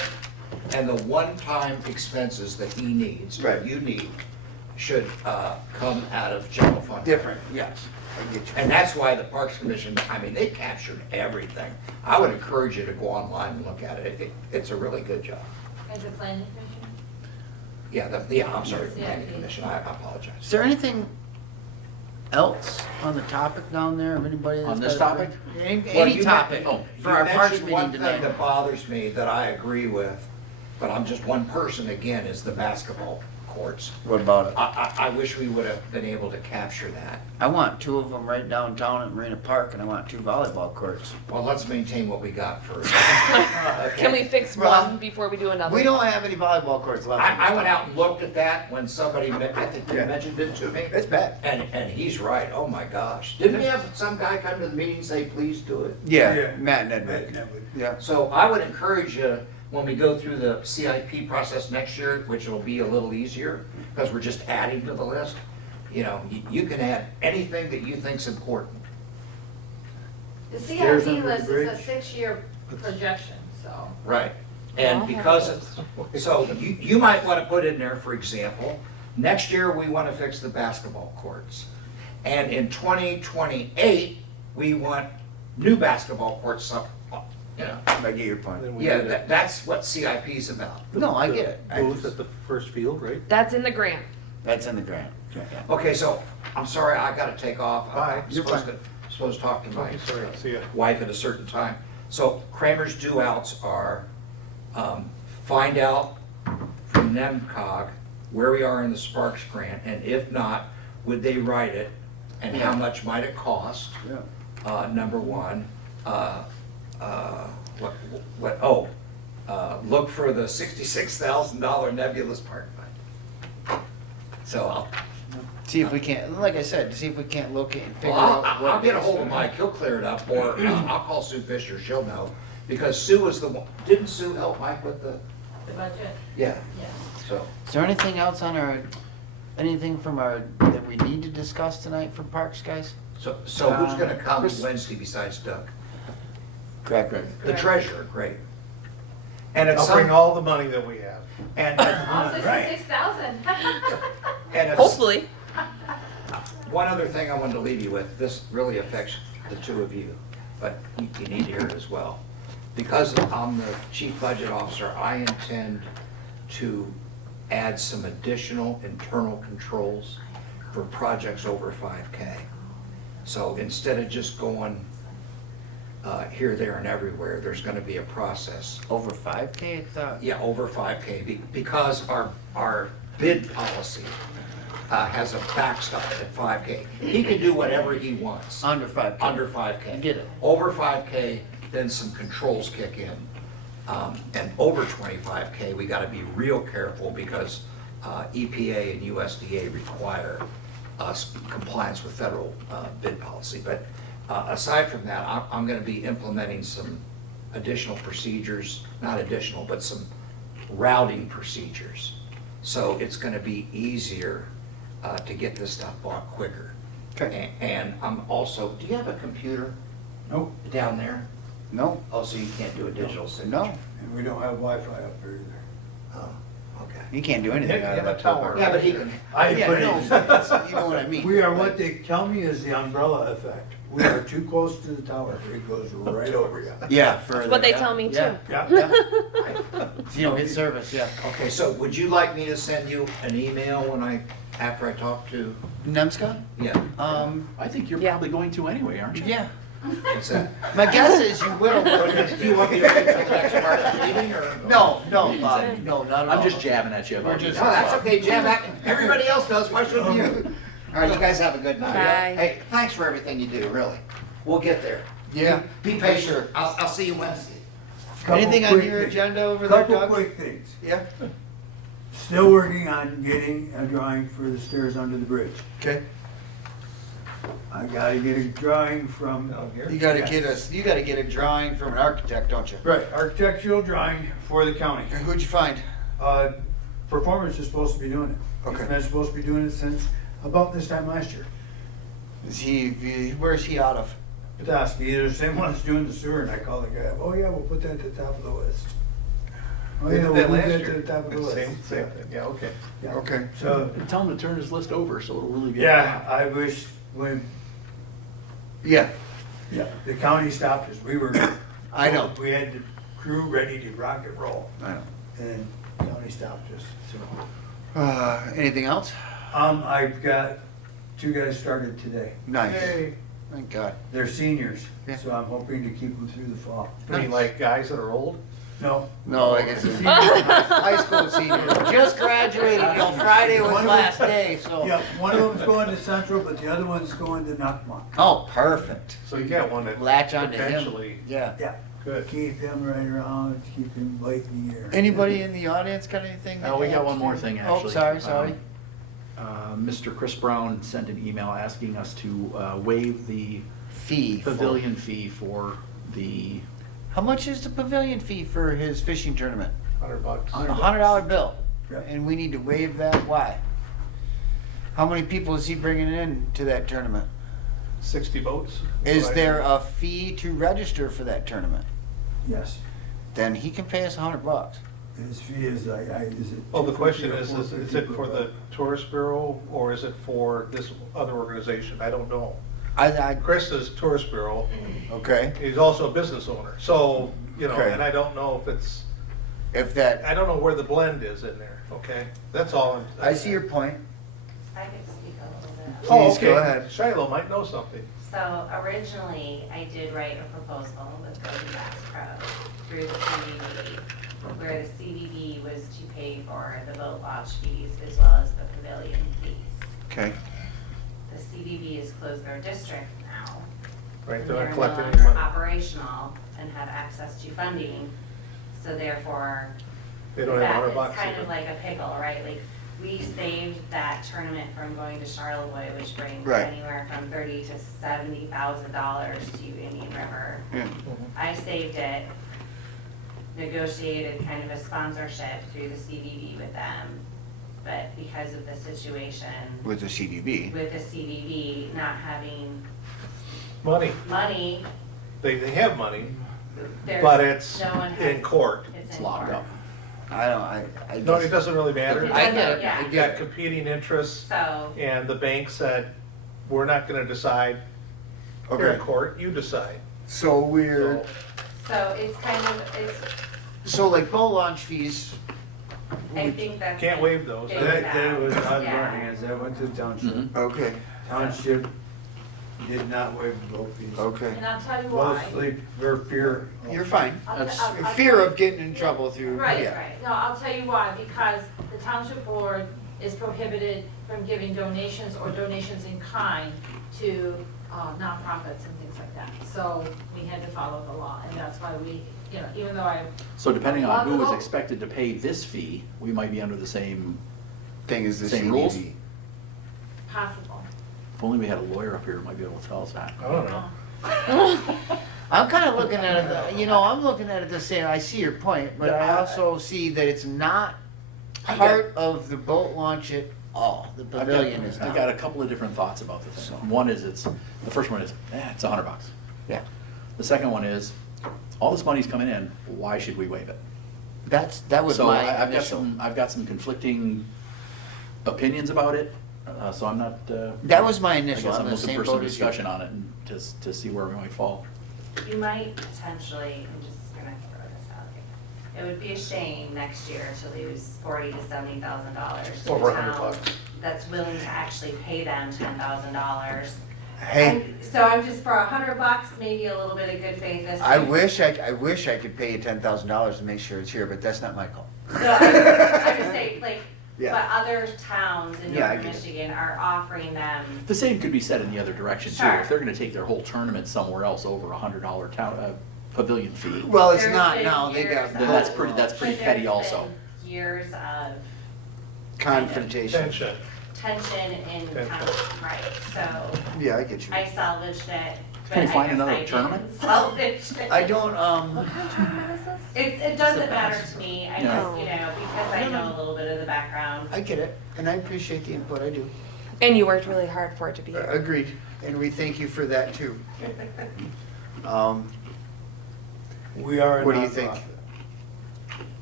And the one-time expenses that he needs, or Right. you need, should come out of general fund. Different, yes, I get you. And that's why the Parks Commission, I mean, they captured everything. I would encourage you to go online and look at it. It's a really good job. As a planning commission? Yeah, I'm sorry, the Yeah, Planning okay. Commission, I apologize. Is there anything else on the topic down there of anybody that's On this got a- topic? Any, Well, any you topic men- for our you Parks mentioned meeting one thing tonight? that bothers me that I agree with, but I'm just one person again, is the basketball courts. What about it? I wish we would have been able to capture that. I want 2 of them right downtown at Marina Park and I want 2 volleyball courts. Well, let's maintain what we got first. Can we fix Well, one before we do another? We don't have any volleyball courts left. I went out and looked at that when somebody, I think you Yeah. mentioned it to me. It's bad. And he's right, oh my gosh. Didn't we have some guy come to the meeting and say, please do it? Yeah, Matt and Edward. Yeah. So I would encourage you, when we go through the CIP process next year, which will be a little easier, because we're just adding to the list, you know, you can add anything that you think's important. The Stairs CIP under the list is a bridge. 6-year projection, so. Right. And because it's, so you might want to put in there, for example, next year we want to fix the basketball courts. And in 2028, we want new basketball courts, you know. I get your point. Then we Yeah, did it. that's what CIP is about. No, I get it. I Booth just- at the first field, right? That's in the grant. That's in the grant. Okay, so, I'm sorry, I gotta take off. Bye. I'm You're supposed to talk to my Sorry, see ya. wife at a certain time. So Kramer's due outs are, find out from NEMCOG where we are in the Sparks grant, and if not, would they write it, and how much might it cost? Yeah. Number one. Look for the $66,000 nebulous park fund. So See if we can't, like I said, see if we can't locate and figure Well, out what. I'll get a it is. hold of Mike, he'll clear it up, or I'll call Sue Fisher, she'll know. Because Sue was the one, didn't Sue help Mike with the, The budget, yeah, yeah. so. Is there anything else on our, anything from our, that we need to discuss tonight from Parks, guys? So who's gonna come Wednesday besides Doug? Greg. The treasurer, great. And at I'll bring some, all the money that we have. and, All right, 66,000. and it's, Hopefully. one other thing I wanted to leave you with, this really affects the two of you, but you need to hear it as well. Because I'm the chief budget officer, I intend to add some additional internal controls for projects over 5K. So instead of just going here, there, and everywhere, there's gonna be a process. Over 5K, I thought. Yeah, over 5K, because our bid policy has a backstop at 5K. He can do whatever he wants. Under 5K. Under 5K. I get it. Over 5K, then some controls kick in. And over 25K, we gotta be real careful because EPA and USDA require us compliance with federal bid policy. But aside from that, I'm gonna be implementing some additional procedures, not additional, but some routing procedures. So it's gonna be easier to get this stuff bought quicker. Okay. And I'm also, do you have a computer Nope, down there? No, Oh, so you can't do a digital signature? no, and we don't have Wi-Fi up there either. Oh, okay. you can't do anything Yeah, out of yeah, that tower. tower. Yeah, but he can, I Yeah, put no, it, you know what I mean. we are what they tell me is the umbrella effect. We are too close to the tower, it goes right over you. Yeah, further. That's what they yeah, tell me yeah, too. Yeah. yeah. You don't get service, yeah. okay, so would you like me to send you an email after I talk to, Nemska? yeah, I think you're Yeah. probably going to anyway, aren't you? Yeah. what's that? My guess is you will. Do you want me to wait till the next part of the meeting, or? No, no, Bob, no, not at all. I'm just jabbing at you. We're about just- No, that's okay, Jim, everybody else does, why shouldn't you? All right, you guys have a good night. Bye. Hey, thanks for everything you do, really. We'll get there. Yeah. Be patient, I'll see you Wednesday. Anything on Couple your quick- agenda over there, Couple Doug? quick things. Yeah, Still working on getting a drawing for the stairs under the bridge. okay. I gotta get a drawing from. Down here? You gotta get a drawing from an architect, don't you? Right, architectural drawing for the county. And who'd you find? Performance is supposed to be doing it. Okay. He's been supposed to be doing it since about this time last year. Where's he out of? Petoskey, either the same one that's doing the sewer, and I called the guy up, oh yeah, we'll put that at the top of the list. Oh They yeah, did we'll that move last that year. to the top of the list. Same thing, yeah, okay. Yeah. Okay. So, Tell him to turn his list over, so it'll really be. yeah, I wish when, Yeah, the county stopped us, we were. I know. We had the crew ready to rock and roll, I know. and the county stopped us, so. Anything else? I've got 2 guys started today. Nice. Hey, Thank God. They're seniors, Yeah. so I'm hoping to keep them through the fall. I mean, like guys that are old? No. No, I guess it's high school senior. Just graduated, you know, Friday was last day, so. Yeah, one of them's going to Central, but the other one's going to Nakma. Oh, perfect. So you got one that Latch onto him. potentially, Yeah. Yeah, good. keep him right around, keep him light in the air. Anybody in the audience got anything? Oh, we got one more thing, actually. Oh, sorry. Mr. Chris Brown sent an email asking us to waive the Fee. pavilion fee for the, How much is the pavilion fee for his fishing tournament? $100. A $100 bill. Yep. And we need to waive that, why? How many people is he bringing in to that tournament? 60 boats? Is What I there heard. a fee to register for that tournament? Yes. then he can pay us $100. His fee is like, is it? Well, the question 250 or is it 450 for the tourist bureau or is it for this other organization? I don't know. Chris is tourist bureau. Okay, He's also a business owner. So, you know, Okay. and I don't know if it's, if that, I don't know where the blend is in there, okay? That's all. I see your point. I could speak a little bit. Oh, Please go okay. ahead. Shiloh might know something. So originally, I did write a proposal with Golden Bass Pro through the CBB, where the CBB was to pay for the boat launch fees as well as the pavilion fees. Okay. The CBB has closed their district now. Right, and they're not no collecting any longer money. operational and have access to funding, so therefore, They don't have that $100 is kind in of it. like a pickle, right? Like, we saved that tournament from going to Charlevoix, which brings Right. anywhere from $30,000 to $70,000 to Indian River. Yeah. I saved it, negotiated kind of a sponsorship through the CBB with them, but because of the situation With the CDB. with the CBB not having Money. money, They have money, there's, but it's no one in has. court. It's It's in locked court. up. I No, it guess- doesn't really matter. It I get doesn't- it, yeah. I You get got it. competing interests So, and the bank said, we're not gonna decide here in Okay, court, you decide. so we're, So, so it's kind of, it's, so like boat launch fees, I think that's. Can't waive those. big That was now. out of Yeah. our hands, that went to the township. Mhm. okay, Township did not waive the boat fees. okay. And I'll tell you why. Mostly for fear. You're fine. That's- I'll Fear tell of you- getting in trouble through, Right, yeah. right. No, I'll tell you why, because the township board is prohibited from giving donations or donations in kind to nonprofits and things like that. So we had to follow the law, and that's why we, you know, even though I, So depending on who is Well, expected to pay this fee, we might be under the same, Thing is the Same rules? CDB. possible. if only we had a lawyer up here who might be able to tell us that. I don't know. I'm kind of looking at it, you know, I'm looking at it the same, I see your point, but I also see that it's not part of the boat launch at all. The pavilion is I've got a not. couple of different thoughts about the thing. One is the first one is, it's $100. Yeah, The second one is, all this money's coming in, why should we waive it? that was So my I've got initial. I've got some conflicting opinions about it, so I'm not. That was my I initial, guess I'm I'm the looking same for some boat as you. discussion on it and to see where we might fall. You might potentially, I'm just gonna throw this out there. It would be a shame next year to lose $40,000 to $70,000 to Over a town $100. that's willing to actually pay them $10,000. Hey, So I'm just for $100, maybe a little bit of good faith this I week. wish I could pay you $10,000 to make sure it's here, but that's not my call. So I'm just saying, like, Yeah. but other towns in Yeah, I northern get it. Michigan are offering them, The same could be said in the other direction too. Sure. If they're gonna take their whole tournament somewhere else over $100 pavilion fee, Well, it's There's not been now, they got years then that's of- pretty but petty there's also. been years of confrontation. Tension. tension in Tension. town, right, so Yeah, I get you. I salvaged it, but Can I we find guess another I didn't tournament? salvage it. I don't, It doesn't matter to me, I No. just, you know, because I No, no. know a little bit of the background. I get it, and I appreciate the input, I do. And you worked really hard for it to be here. Agreed, and we thank you for that too. Um, We are a What do you think? nonprofit.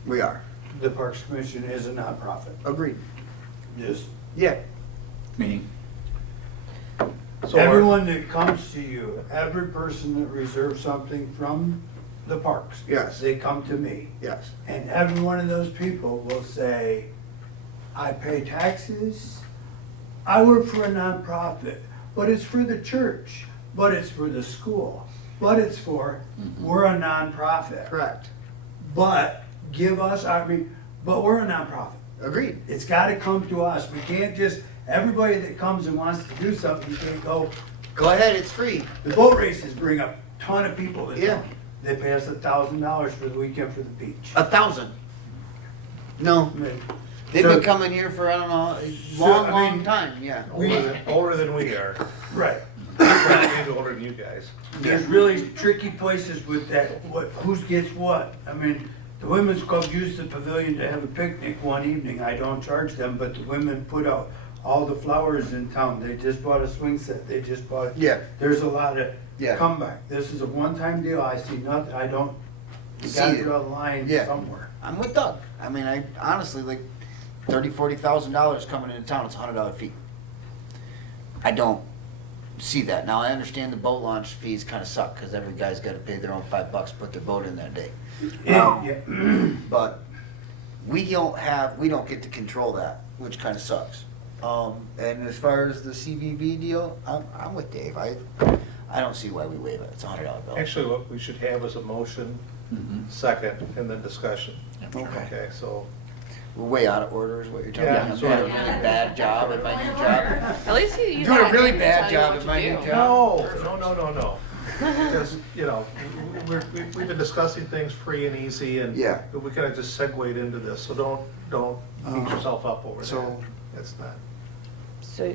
we are, The Parks Commission is a nonprofit, agreed. just. Yeah, Meaning, So our- Everyone that comes to you, every person that reserves something from the parks. Yes. They come to me, yes, and every one of those people will say, I pay taxes, I work for a nonprofit, but it's for the church, but it's for the school, but it's for, we're a nonprofit. correct, But give us, but we're a nonprofit. agreed. It's gotta come to us. We can't just, everybody that comes and wants to do something, you can't go. Go ahead, it's free. The boat races bring a ton of people to Yeah. come. They pay us $1,000 for the weekend for the beach. 1,000. No, I mean, they've so- been coming here for, I don't know, a So, long, I long mean, time, yeah. older than we are. Right. Maybe older than you guys. There's really tricky places with that, who gets what. I mean, the women's club used the pavilion to have a picnic one evening. I don't charge them, but the women put out all the flowers in town. They just bought a swing set. They just bought. Yeah. There's a lot of Yeah. comeback. This is a one-time deal. I see nothing, I don't You see gotta it. draw the line Yeah. somewhere. I'm with Doug. I mean, I honestly, like, $30,000-$40,000 coming into town, it's a $100 fee. I don't see that. Now, I understand the boat launch fees kinda suck, cause every guy's gotta pay their own $5 to put their boat in that day. Yeah. But we don't get to control that, which kinda sucks. And as far as the CVB deal, I'm with Dave. I don't see why we waive it. It's a $100 bill. Actually, what we should have is a motion, Mhm. second, and then discussion. Okay. Okay, so, We're way out of order is what you're telling me. Yeah, I'm doing a so- really bad job at my new job. At least you Doing a got really him to bad tell you job what at to my do. new job. no. Just, you know, we've been discussing things free and easy, and Yeah. we kind of just segued into this, so don't beat yourself up over that. So- It's not. So,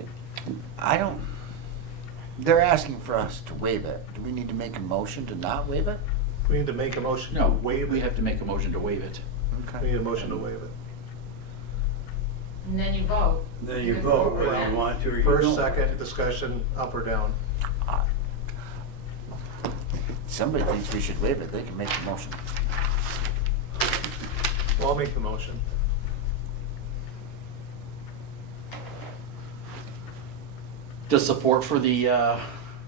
They're asking for us to waive it. Do we need to make a motion to not waive it? We need to make a motion to No, waive we it. have to make a motion to waive it. We need a motion to waive it. And then you vote. Then you vote whether you want to or you don't. First, second, discussion, up or down. Somebody thinks we should waive it, they can make the motion. Well, I'll make the motion. Does support for the,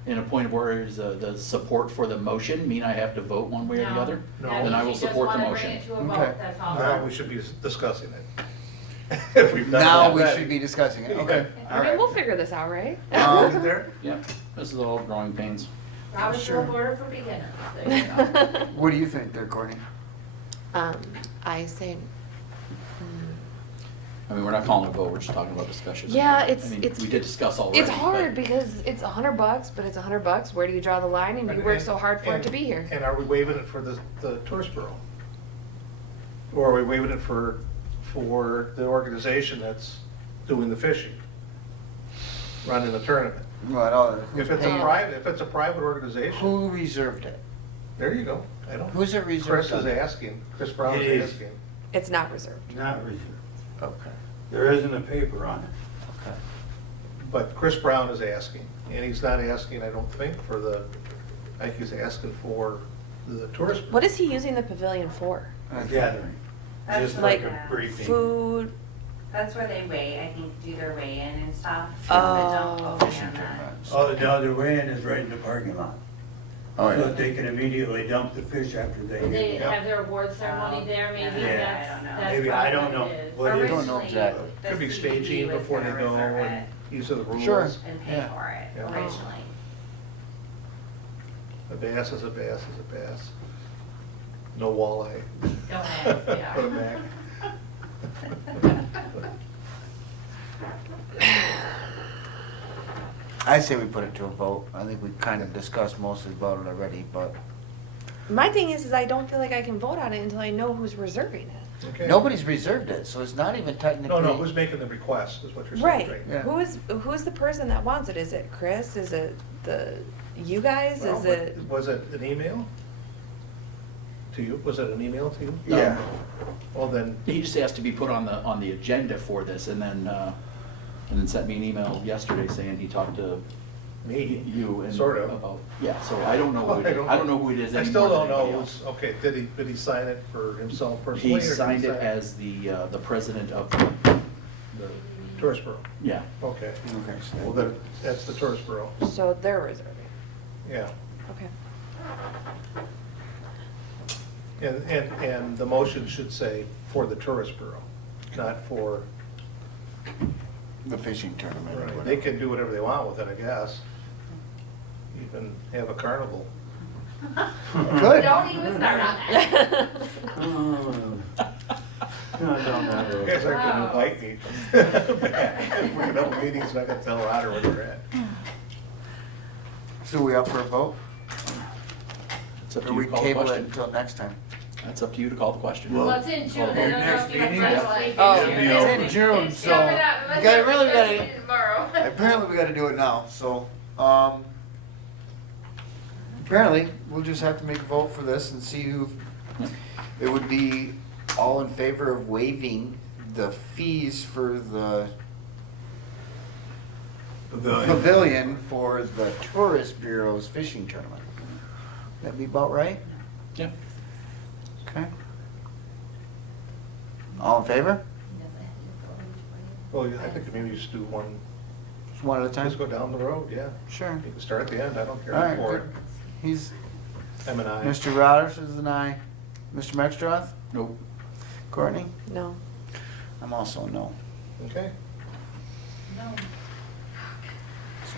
in a point of order, does support for the motion mean I have to vote one way or the No. other? No. Then I will support the You motion. just wanna bring it to a Okay. vote, that's all. Now, we should be discussing it. If we've done Now that we already. should be discussing it, okay. I mean, we'll figure this out, right? Is it there? Yep, this is all growing pains. Robert's Sure. Rule of Order for beginners. There you go. What do you think there, Courtney? I say, I mean, we're not calling a vote, we're just talking about discussion. Yeah, it's- I mean, it's- we did discuss already. it's hard but- because it's $100, but it's $100. Where do you draw the line? And you work so hard for it to be here. And are we waiving it for the tourist bureau? Or are we waiving it for the organization that's doing the fishing? Running the tournament? Well, If it's a private organization, Who reserved it? there you go. I don't. Who's it Chris reserved is on? asking, Chris Brown It is is. asking. It's not reserved. Not reserved. Okay, There isn't a paper on it. okay. But Chris Brown is asking, and he's not asking, I don't think, I think he's asking for the tourist. What is he using the pavilion for? A gathering. That's Just like like a briefing. Food? That's where they weigh, I think, do their weigh-in and stuff. Oh. But don't quote me Fishing on that. tournament. Oh, the other way in is right in the parking lot. Oh, So yeah. that they can immediately dump the fish after They they. have their award ceremony there, maybe, Yeah. that's, I don't know. that's Maybe, I don't probably know. what it is. What it is. Don't know exactly. The Could be CBD staging was before they gonna go reserve and it these are the rules. Sure. And pay Yeah. for it Yeah. originally. A bass is a bass is a bass. No walleye. Don't ask, yeah. Put 'em back. I say we put it to a vote. I think we kind of discussed mostly about it already, but My thing is I don't feel like I can vote on it until I know who's reserving it. Okay. nobody's reserved it, so it's not even technically. No, who's making the request is what you're saying, Right. right? Yeah. Who's the person that wants it? Is it Chris? Is it you guys? Well, Is but it? Was it an email? To you? Was it an email to you? Yeah. Well, then, He just asked to be put on the agenda for this, and then sent me an email yesterday saying he talked to me. you and Sort of. about, yeah, so I don't know who it is. I don't know who it is I anymore still don't than know anybody who's, else. okay, did he sign it for himself personally? He or did signed it sign as the president of The tourist bureau, yeah. okay. Okay, so Well, then, that's the tourist bureau, So they're reserving. yeah. Okay. And the motion should say for the tourist bureau, not for, the fishing tournament. or they whatever. can do whatever they want with it, I guess. Even have a carnival. Good. Don't even start on that. No, You guys aren't gonna invite me. We're gonna have a meeting, so I can tell Roger where they're at. So we up for a vote? It's up to Or you we to call the table it question. until next time? That's up to you to call the question. Well, Well, it's in June, Your I don't know next if you have meeting? time Yeah. to leave Oh. in June. It's in June, It's so coming up. we Let's gotta have really discussion gotta, tomorrow. apparently we gotta do it now, so, apparently, we'll just have to make a vote for this and see who, it would be all in favor of waiving the fees for the pavilion for the Tourist Bureau's fishing tournament. That'd be about right? Yeah. All in favor? Well, I think maybe you just do one, Just one at a time? just go down the road, yeah. Sure. You can start at the end, I don't care All right, for it. good. He's, M and I. Mr. Routers is an aye. Mr. Maxtroth? Nope. Courtney? No. I'm also a no. Okay. So,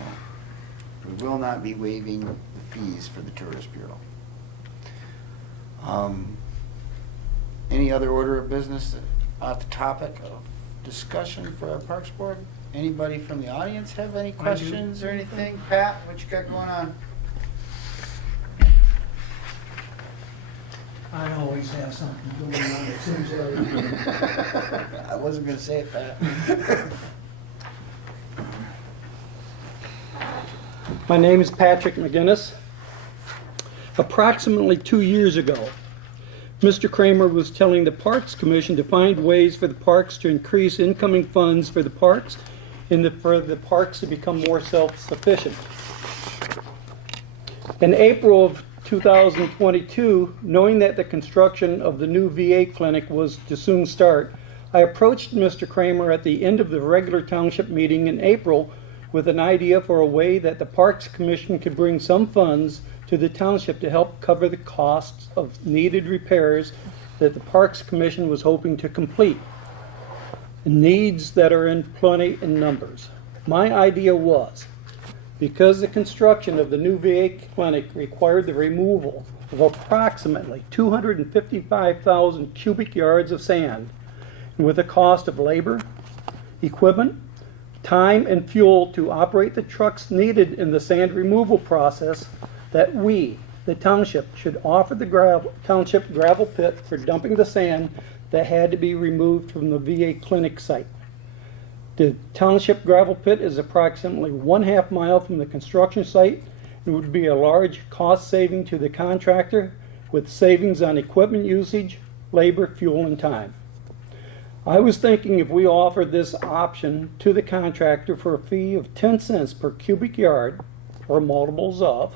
we will not be waiving the fees for the Tourist Bureau. Any other order of business off the topic of discussion for our Parks Board? Anybody from the audience have any questions or anything? Pat, what you got going on? I always have something going on, it seems like. I wasn't gonna say it, Pat. My name is Patrick McGinnis. Approximately 2 years ago, Mr. Kramer was telling the Parks Commission to find ways for the parks to increase incoming funds for the parks and for the parks to become more self-sufficient. In April of 2022, knowing that the construction of the new VA clinic was to soon start, I approached Mr. Kramer at the end of the regular township meeting in April with an idea for a way that the Parks Commission could bring some funds to the township to help cover the costs of needed repairs that the Parks Commission was hoping to complete. Needs that are in plenty in numbers. My idea was, because the construction of the new VA clinic required the removal of approximately 255,000 cubic yards of sand, and with the cost of labor, equipment, time, and fuel to operate the trucks needed in the sand removal process, that we, the township, should offer the township gravel pit for dumping the sand that had to be removed from the VA clinic site. The township gravel pit is approximately 1/2 mile from the construction site and would be a large cost saving to the contractor with savings on equipment usage, labor, fuel, and time. I was thinking if we offered this option to the contractor for a fee of 10 cents per cubic yard, or multiples of,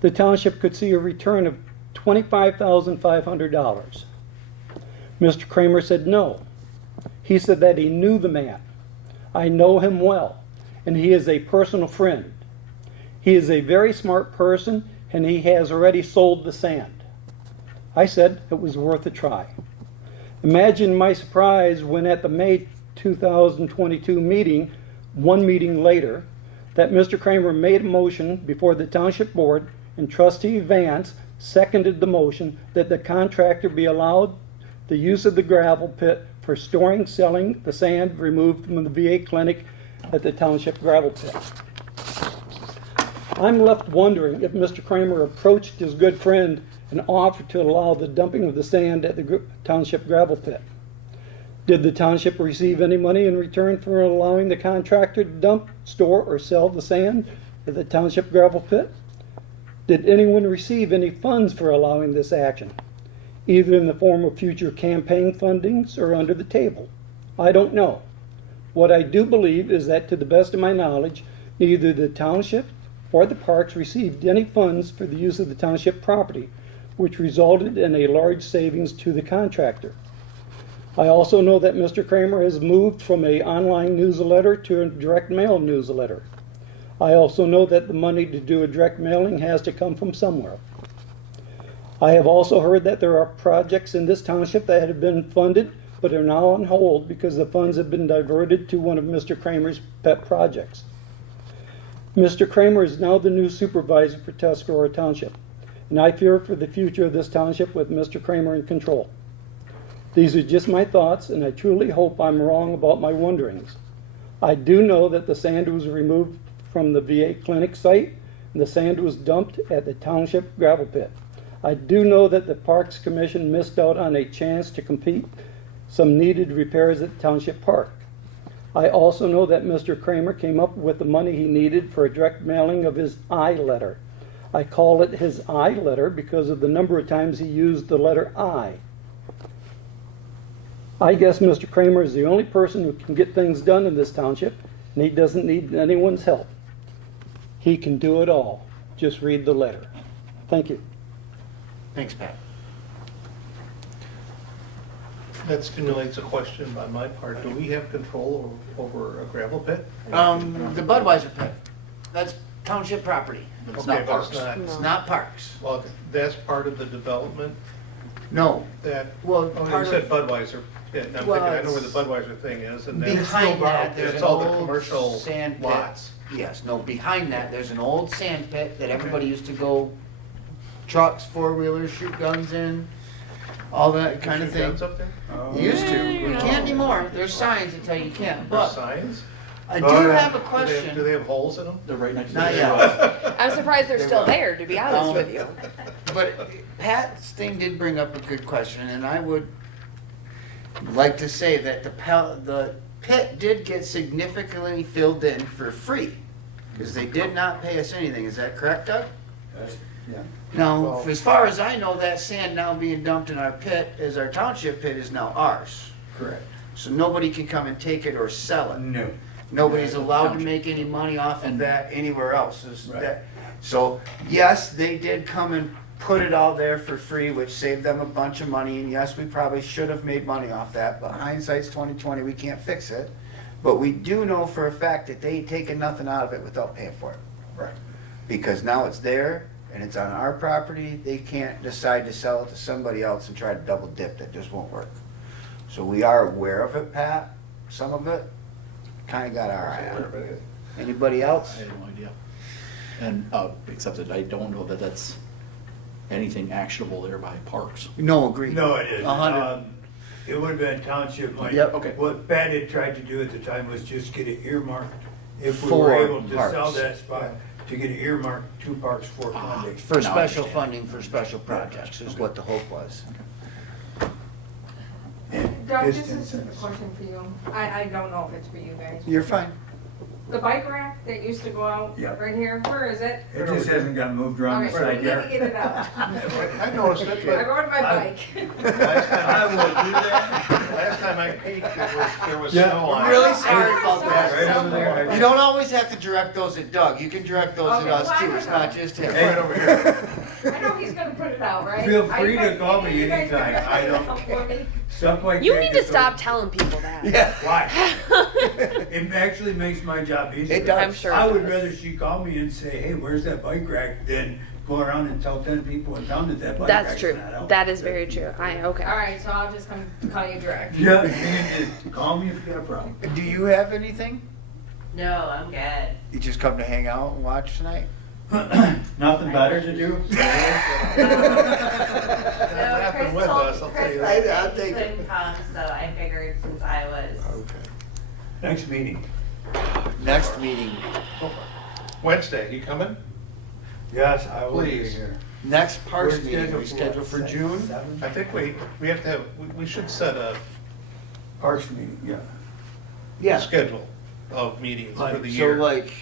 the township could see a return of $25,500. Mr. Kramer said no. He said that he knew the man. I know him well, and he is a personal friend. He is a very smart person, and he has already sold the sand. I said it was worth a try. Imagine my surprise when at the May 2022 meeting, one meeting later, that Mr. Kramer made a motion before the Township Board and Trustee Vance seconded the motion that the contractor be allowed the use of the gravel pit for storing, selling the sand removed from the VA clinic at the Township gravel pit. I'm left wondering if Mr. Kramer approached his good friend and offered to allow the dumping of the sand at the Township gravel pit. Did the Township receive any money in return for allowing the contractor to dump, store, or sell the sand at the Township gravel pit? Did anyone receive any funds for allowing this action, either in the form of future campaign fundings or under the table? I don't know. What I do believe is that, to the best of my knowledge, neither the Township or the parks received any funds for the use of the Township property, which resulted in a large savings to the contractor. I also know that Mr. Kramer has moved from an online newsletter to a direct mail newsletter. I also know that the money to do a direct mailing has to come from somewhere. I have also heard that there are projects in this township that have been funded but are now on hold because the funds have been diverted to one of Mr. Kramer's pet projects. Mr. Kramer is now the new supervisor for Tuscarora Township, and I fear for the future of this township with Mr. Kramer in control. These are just my thoughts, and I truly hope I'm wrong about my wonderings. I do know that the sand was removed from the VA clinic site, and the sand was dumped at the Township gravel pit. I do know that the Parks Commission missed out on a chance to complete some needed repairs at the Township Park. I also know that Mr. Kramer came up with the money he needed for a direct mailing of his I letter. I call it his I letter because of the number of times he used the letter I. I guess Mr. Kramer is the only person who can get things done in this township, and he doesn't need anyone's help. He can do it all. Just read the letter. Thank you. Thanks, Pat. That stimulates a question on my part. Do we have control over a gravel pit? The Budweiser pit, that's township property. But it's Okay, not but parks. it's not. It's not parks. Well, that's part of the development No, that, well, oh, you part said of, Budweiser pit, and I'm Well, thinking, I know where the it's- Budweiser thing is, and then behind that, there's it's an all the old commercial sand pit. lots. Yes, no, behind that, there's an old sand pit that everybody used to go, trucks, four-wheelers, shoot guns in, all that kind of Shoot thing. guns up there? Oh. Used to, we can't anymore, there's signs that tell you can't, There's but signs? I do Oh, yeah. have a Do they question. have holes in them? They're right next to Not the yet. I'm surprised they're They still will. there, to be honest with you. But Pat's thing did bring up a good question, and I would like to say that the pit did get significantly filled in for free, because they did not pay us anything, is that correct, Doug? Yeah. Now, Well- as far as I know, that sand now being dumped in our pit, is our township pit is now ours. Correct. So nobody can come and take it or sell it. No. Nobody's allowed to Township. make any money off of that anywhere else. Right. So, yes, they did come and put it all there for free, which saved them a bunch of money, and yes, we probably should have made money off that, but hindsight's 20/20, we can't fix it. But we do know for a fact that they ain't taking nothing out of it without paying for it. Right. Because now it's there, and it's on our property, they can't decide to sell it to somebody else and try to double dip, that just won't work. So we are aware of it, Pat, some of it, kinda got our eye on it. Anybody else? I have no idea. And, except that I don't know that that's anything actionable there by parks. No, agreed. No, it isn't. 100. It would have been township money. Yep. Okay. What Pat had tried to do at the time was just get it earmarked, if we For were able to sell parks. that spot, to get it earmarked to parks for funding. For Now I special understand. funding for special projects is what the hope was. And Doug, this distance is a and- question for you. I don't know if it's for you guys. You're fine. The bike rack that used to go out Yeah. right here, where is it? It just hasn't got moved around the Okay, we side need to yard. get it out. I noticed it, I but rode my bike. last time I will do that. last time I peeked, there was Yeah. snow on it. Really sorry about that. Right over there. You don't always have to direct those at Doug. You can direct those at Okay, us well, I too. don't It's know. not just him. Right over here. I know he's gonna put it out, right? Feel free to call me You guys can anytime. put I it don't out for me. Stuff like that. You need to gets stop over- telling people that. Yeah. Why? It actually makes my job easier. It does. I'm sure I it would does. rather she call me and say, hey, where's that bike rack, than go around and tell 10 people in town that that bike rack's That's true. not out. That is very true. Okay. All right, so I'll just come call you direct. Yeah, you can just call me if you got a problem. Do you have anything? No, I'm good. You just come to hang out and watch tonight? Nothing better to do? No, happened Chris with told, us, I'll tell Chris you said that. I'll that he take it. couldn't come, so I figured since I was. Next meeting. Next meeting. Wednesday, you coming? Yes, I will be Please. here. Next Parks We're meeting, we scheduled for June? I think we have to have, we should set a Parks meeting, yeah. Yeah. schedule of meetings for the So year. like,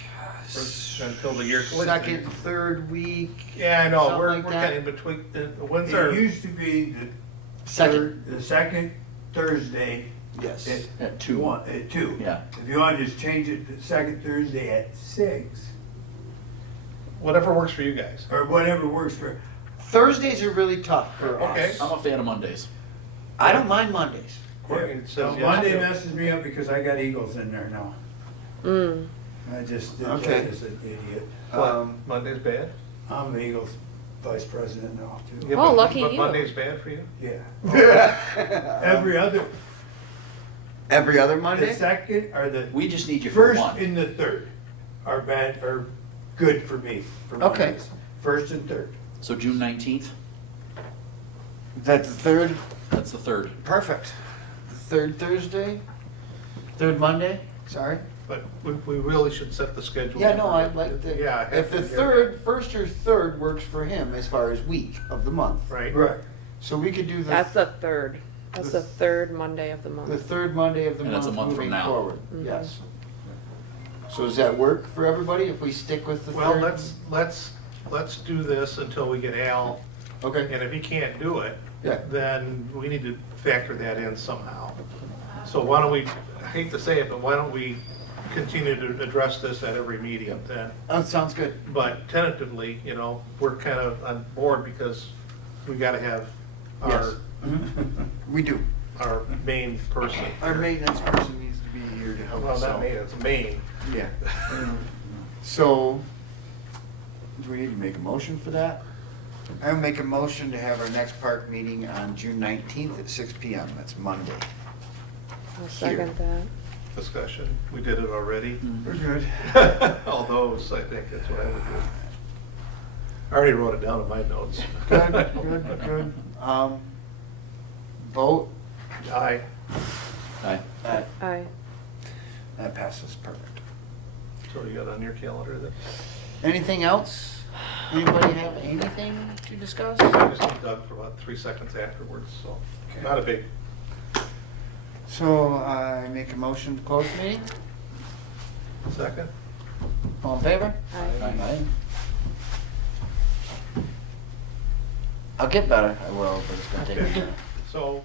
Until the year. second, third week? Yeah, I know, something we're like kind that? of in between, when's It our, used to be Second, the second Thursday yes. At 2. At 2. Yeah. If you want to just change it to second Thursday at 6, whatever works for you guys. or whatever works for. Thursdays are really tough for Okay. us. I'm a fan of Mondays. I don't mind Mondays. Courtney says No, yes. Monday messes me up because I got Eagles in there now. Mm. I just did Okay. that as an idiot. What, Monday's bad? I'm the Eagles vice president now too. Yeah, Oh, but- lucky but you. Monday's bad for you? Yeah. Every other, Every other the Monday? second or the We just need you for first one. and the third are bad, are good for me. For Okay. Mondays. First and third. So June 19th, That's the third? that's the 3rd. Perfect. The third Thursday? Third Monday? Sorry. But we really should set the schedule. Yeah, no, I'd like to. Yeah. I have If the to hear third, first or third works for him as far as week of the month. that. Right? Right. So we could do the, That's the third. That's the third Monday of the the month. third Monday of the And that's month a month from moving now. forward. Mhm. Yes. So does that work for everybody if we stick with the Well, third? let's do this until we get Al, Okay, and if he can't do it, yeah. then we need to factor that in somehow. So why don't we, I hate to say it, but why don't we continue to address this at every meeting then? That sounds good. But tentatively, we're kind of on board because we gotta have our, Yes. We do. our main person. Our maintenance person needs to be here to help Well, us not out. maintenance, main. Yeah. So, do we need to make a motion for that? I will make a motion to have our next park meeting on June 19th at 6 PM. That's Monday. I'll second that. Discussion, we did it already. We're good. All those, I think that's what I would do. I already wrote it down in my notes. Good, good, good. Vote. Aye. Aye. Aye. That passes, perfect. So you got on your calendar then? Anything else? Anybody have anything to discuss? I just need Doug for about 3 seconds afterwards, so not a big. So I make a motion to close the meeting. Second? All in favor? Aye. Aye. I'll get better. I will, but it's gonna take me a Okay. minute. So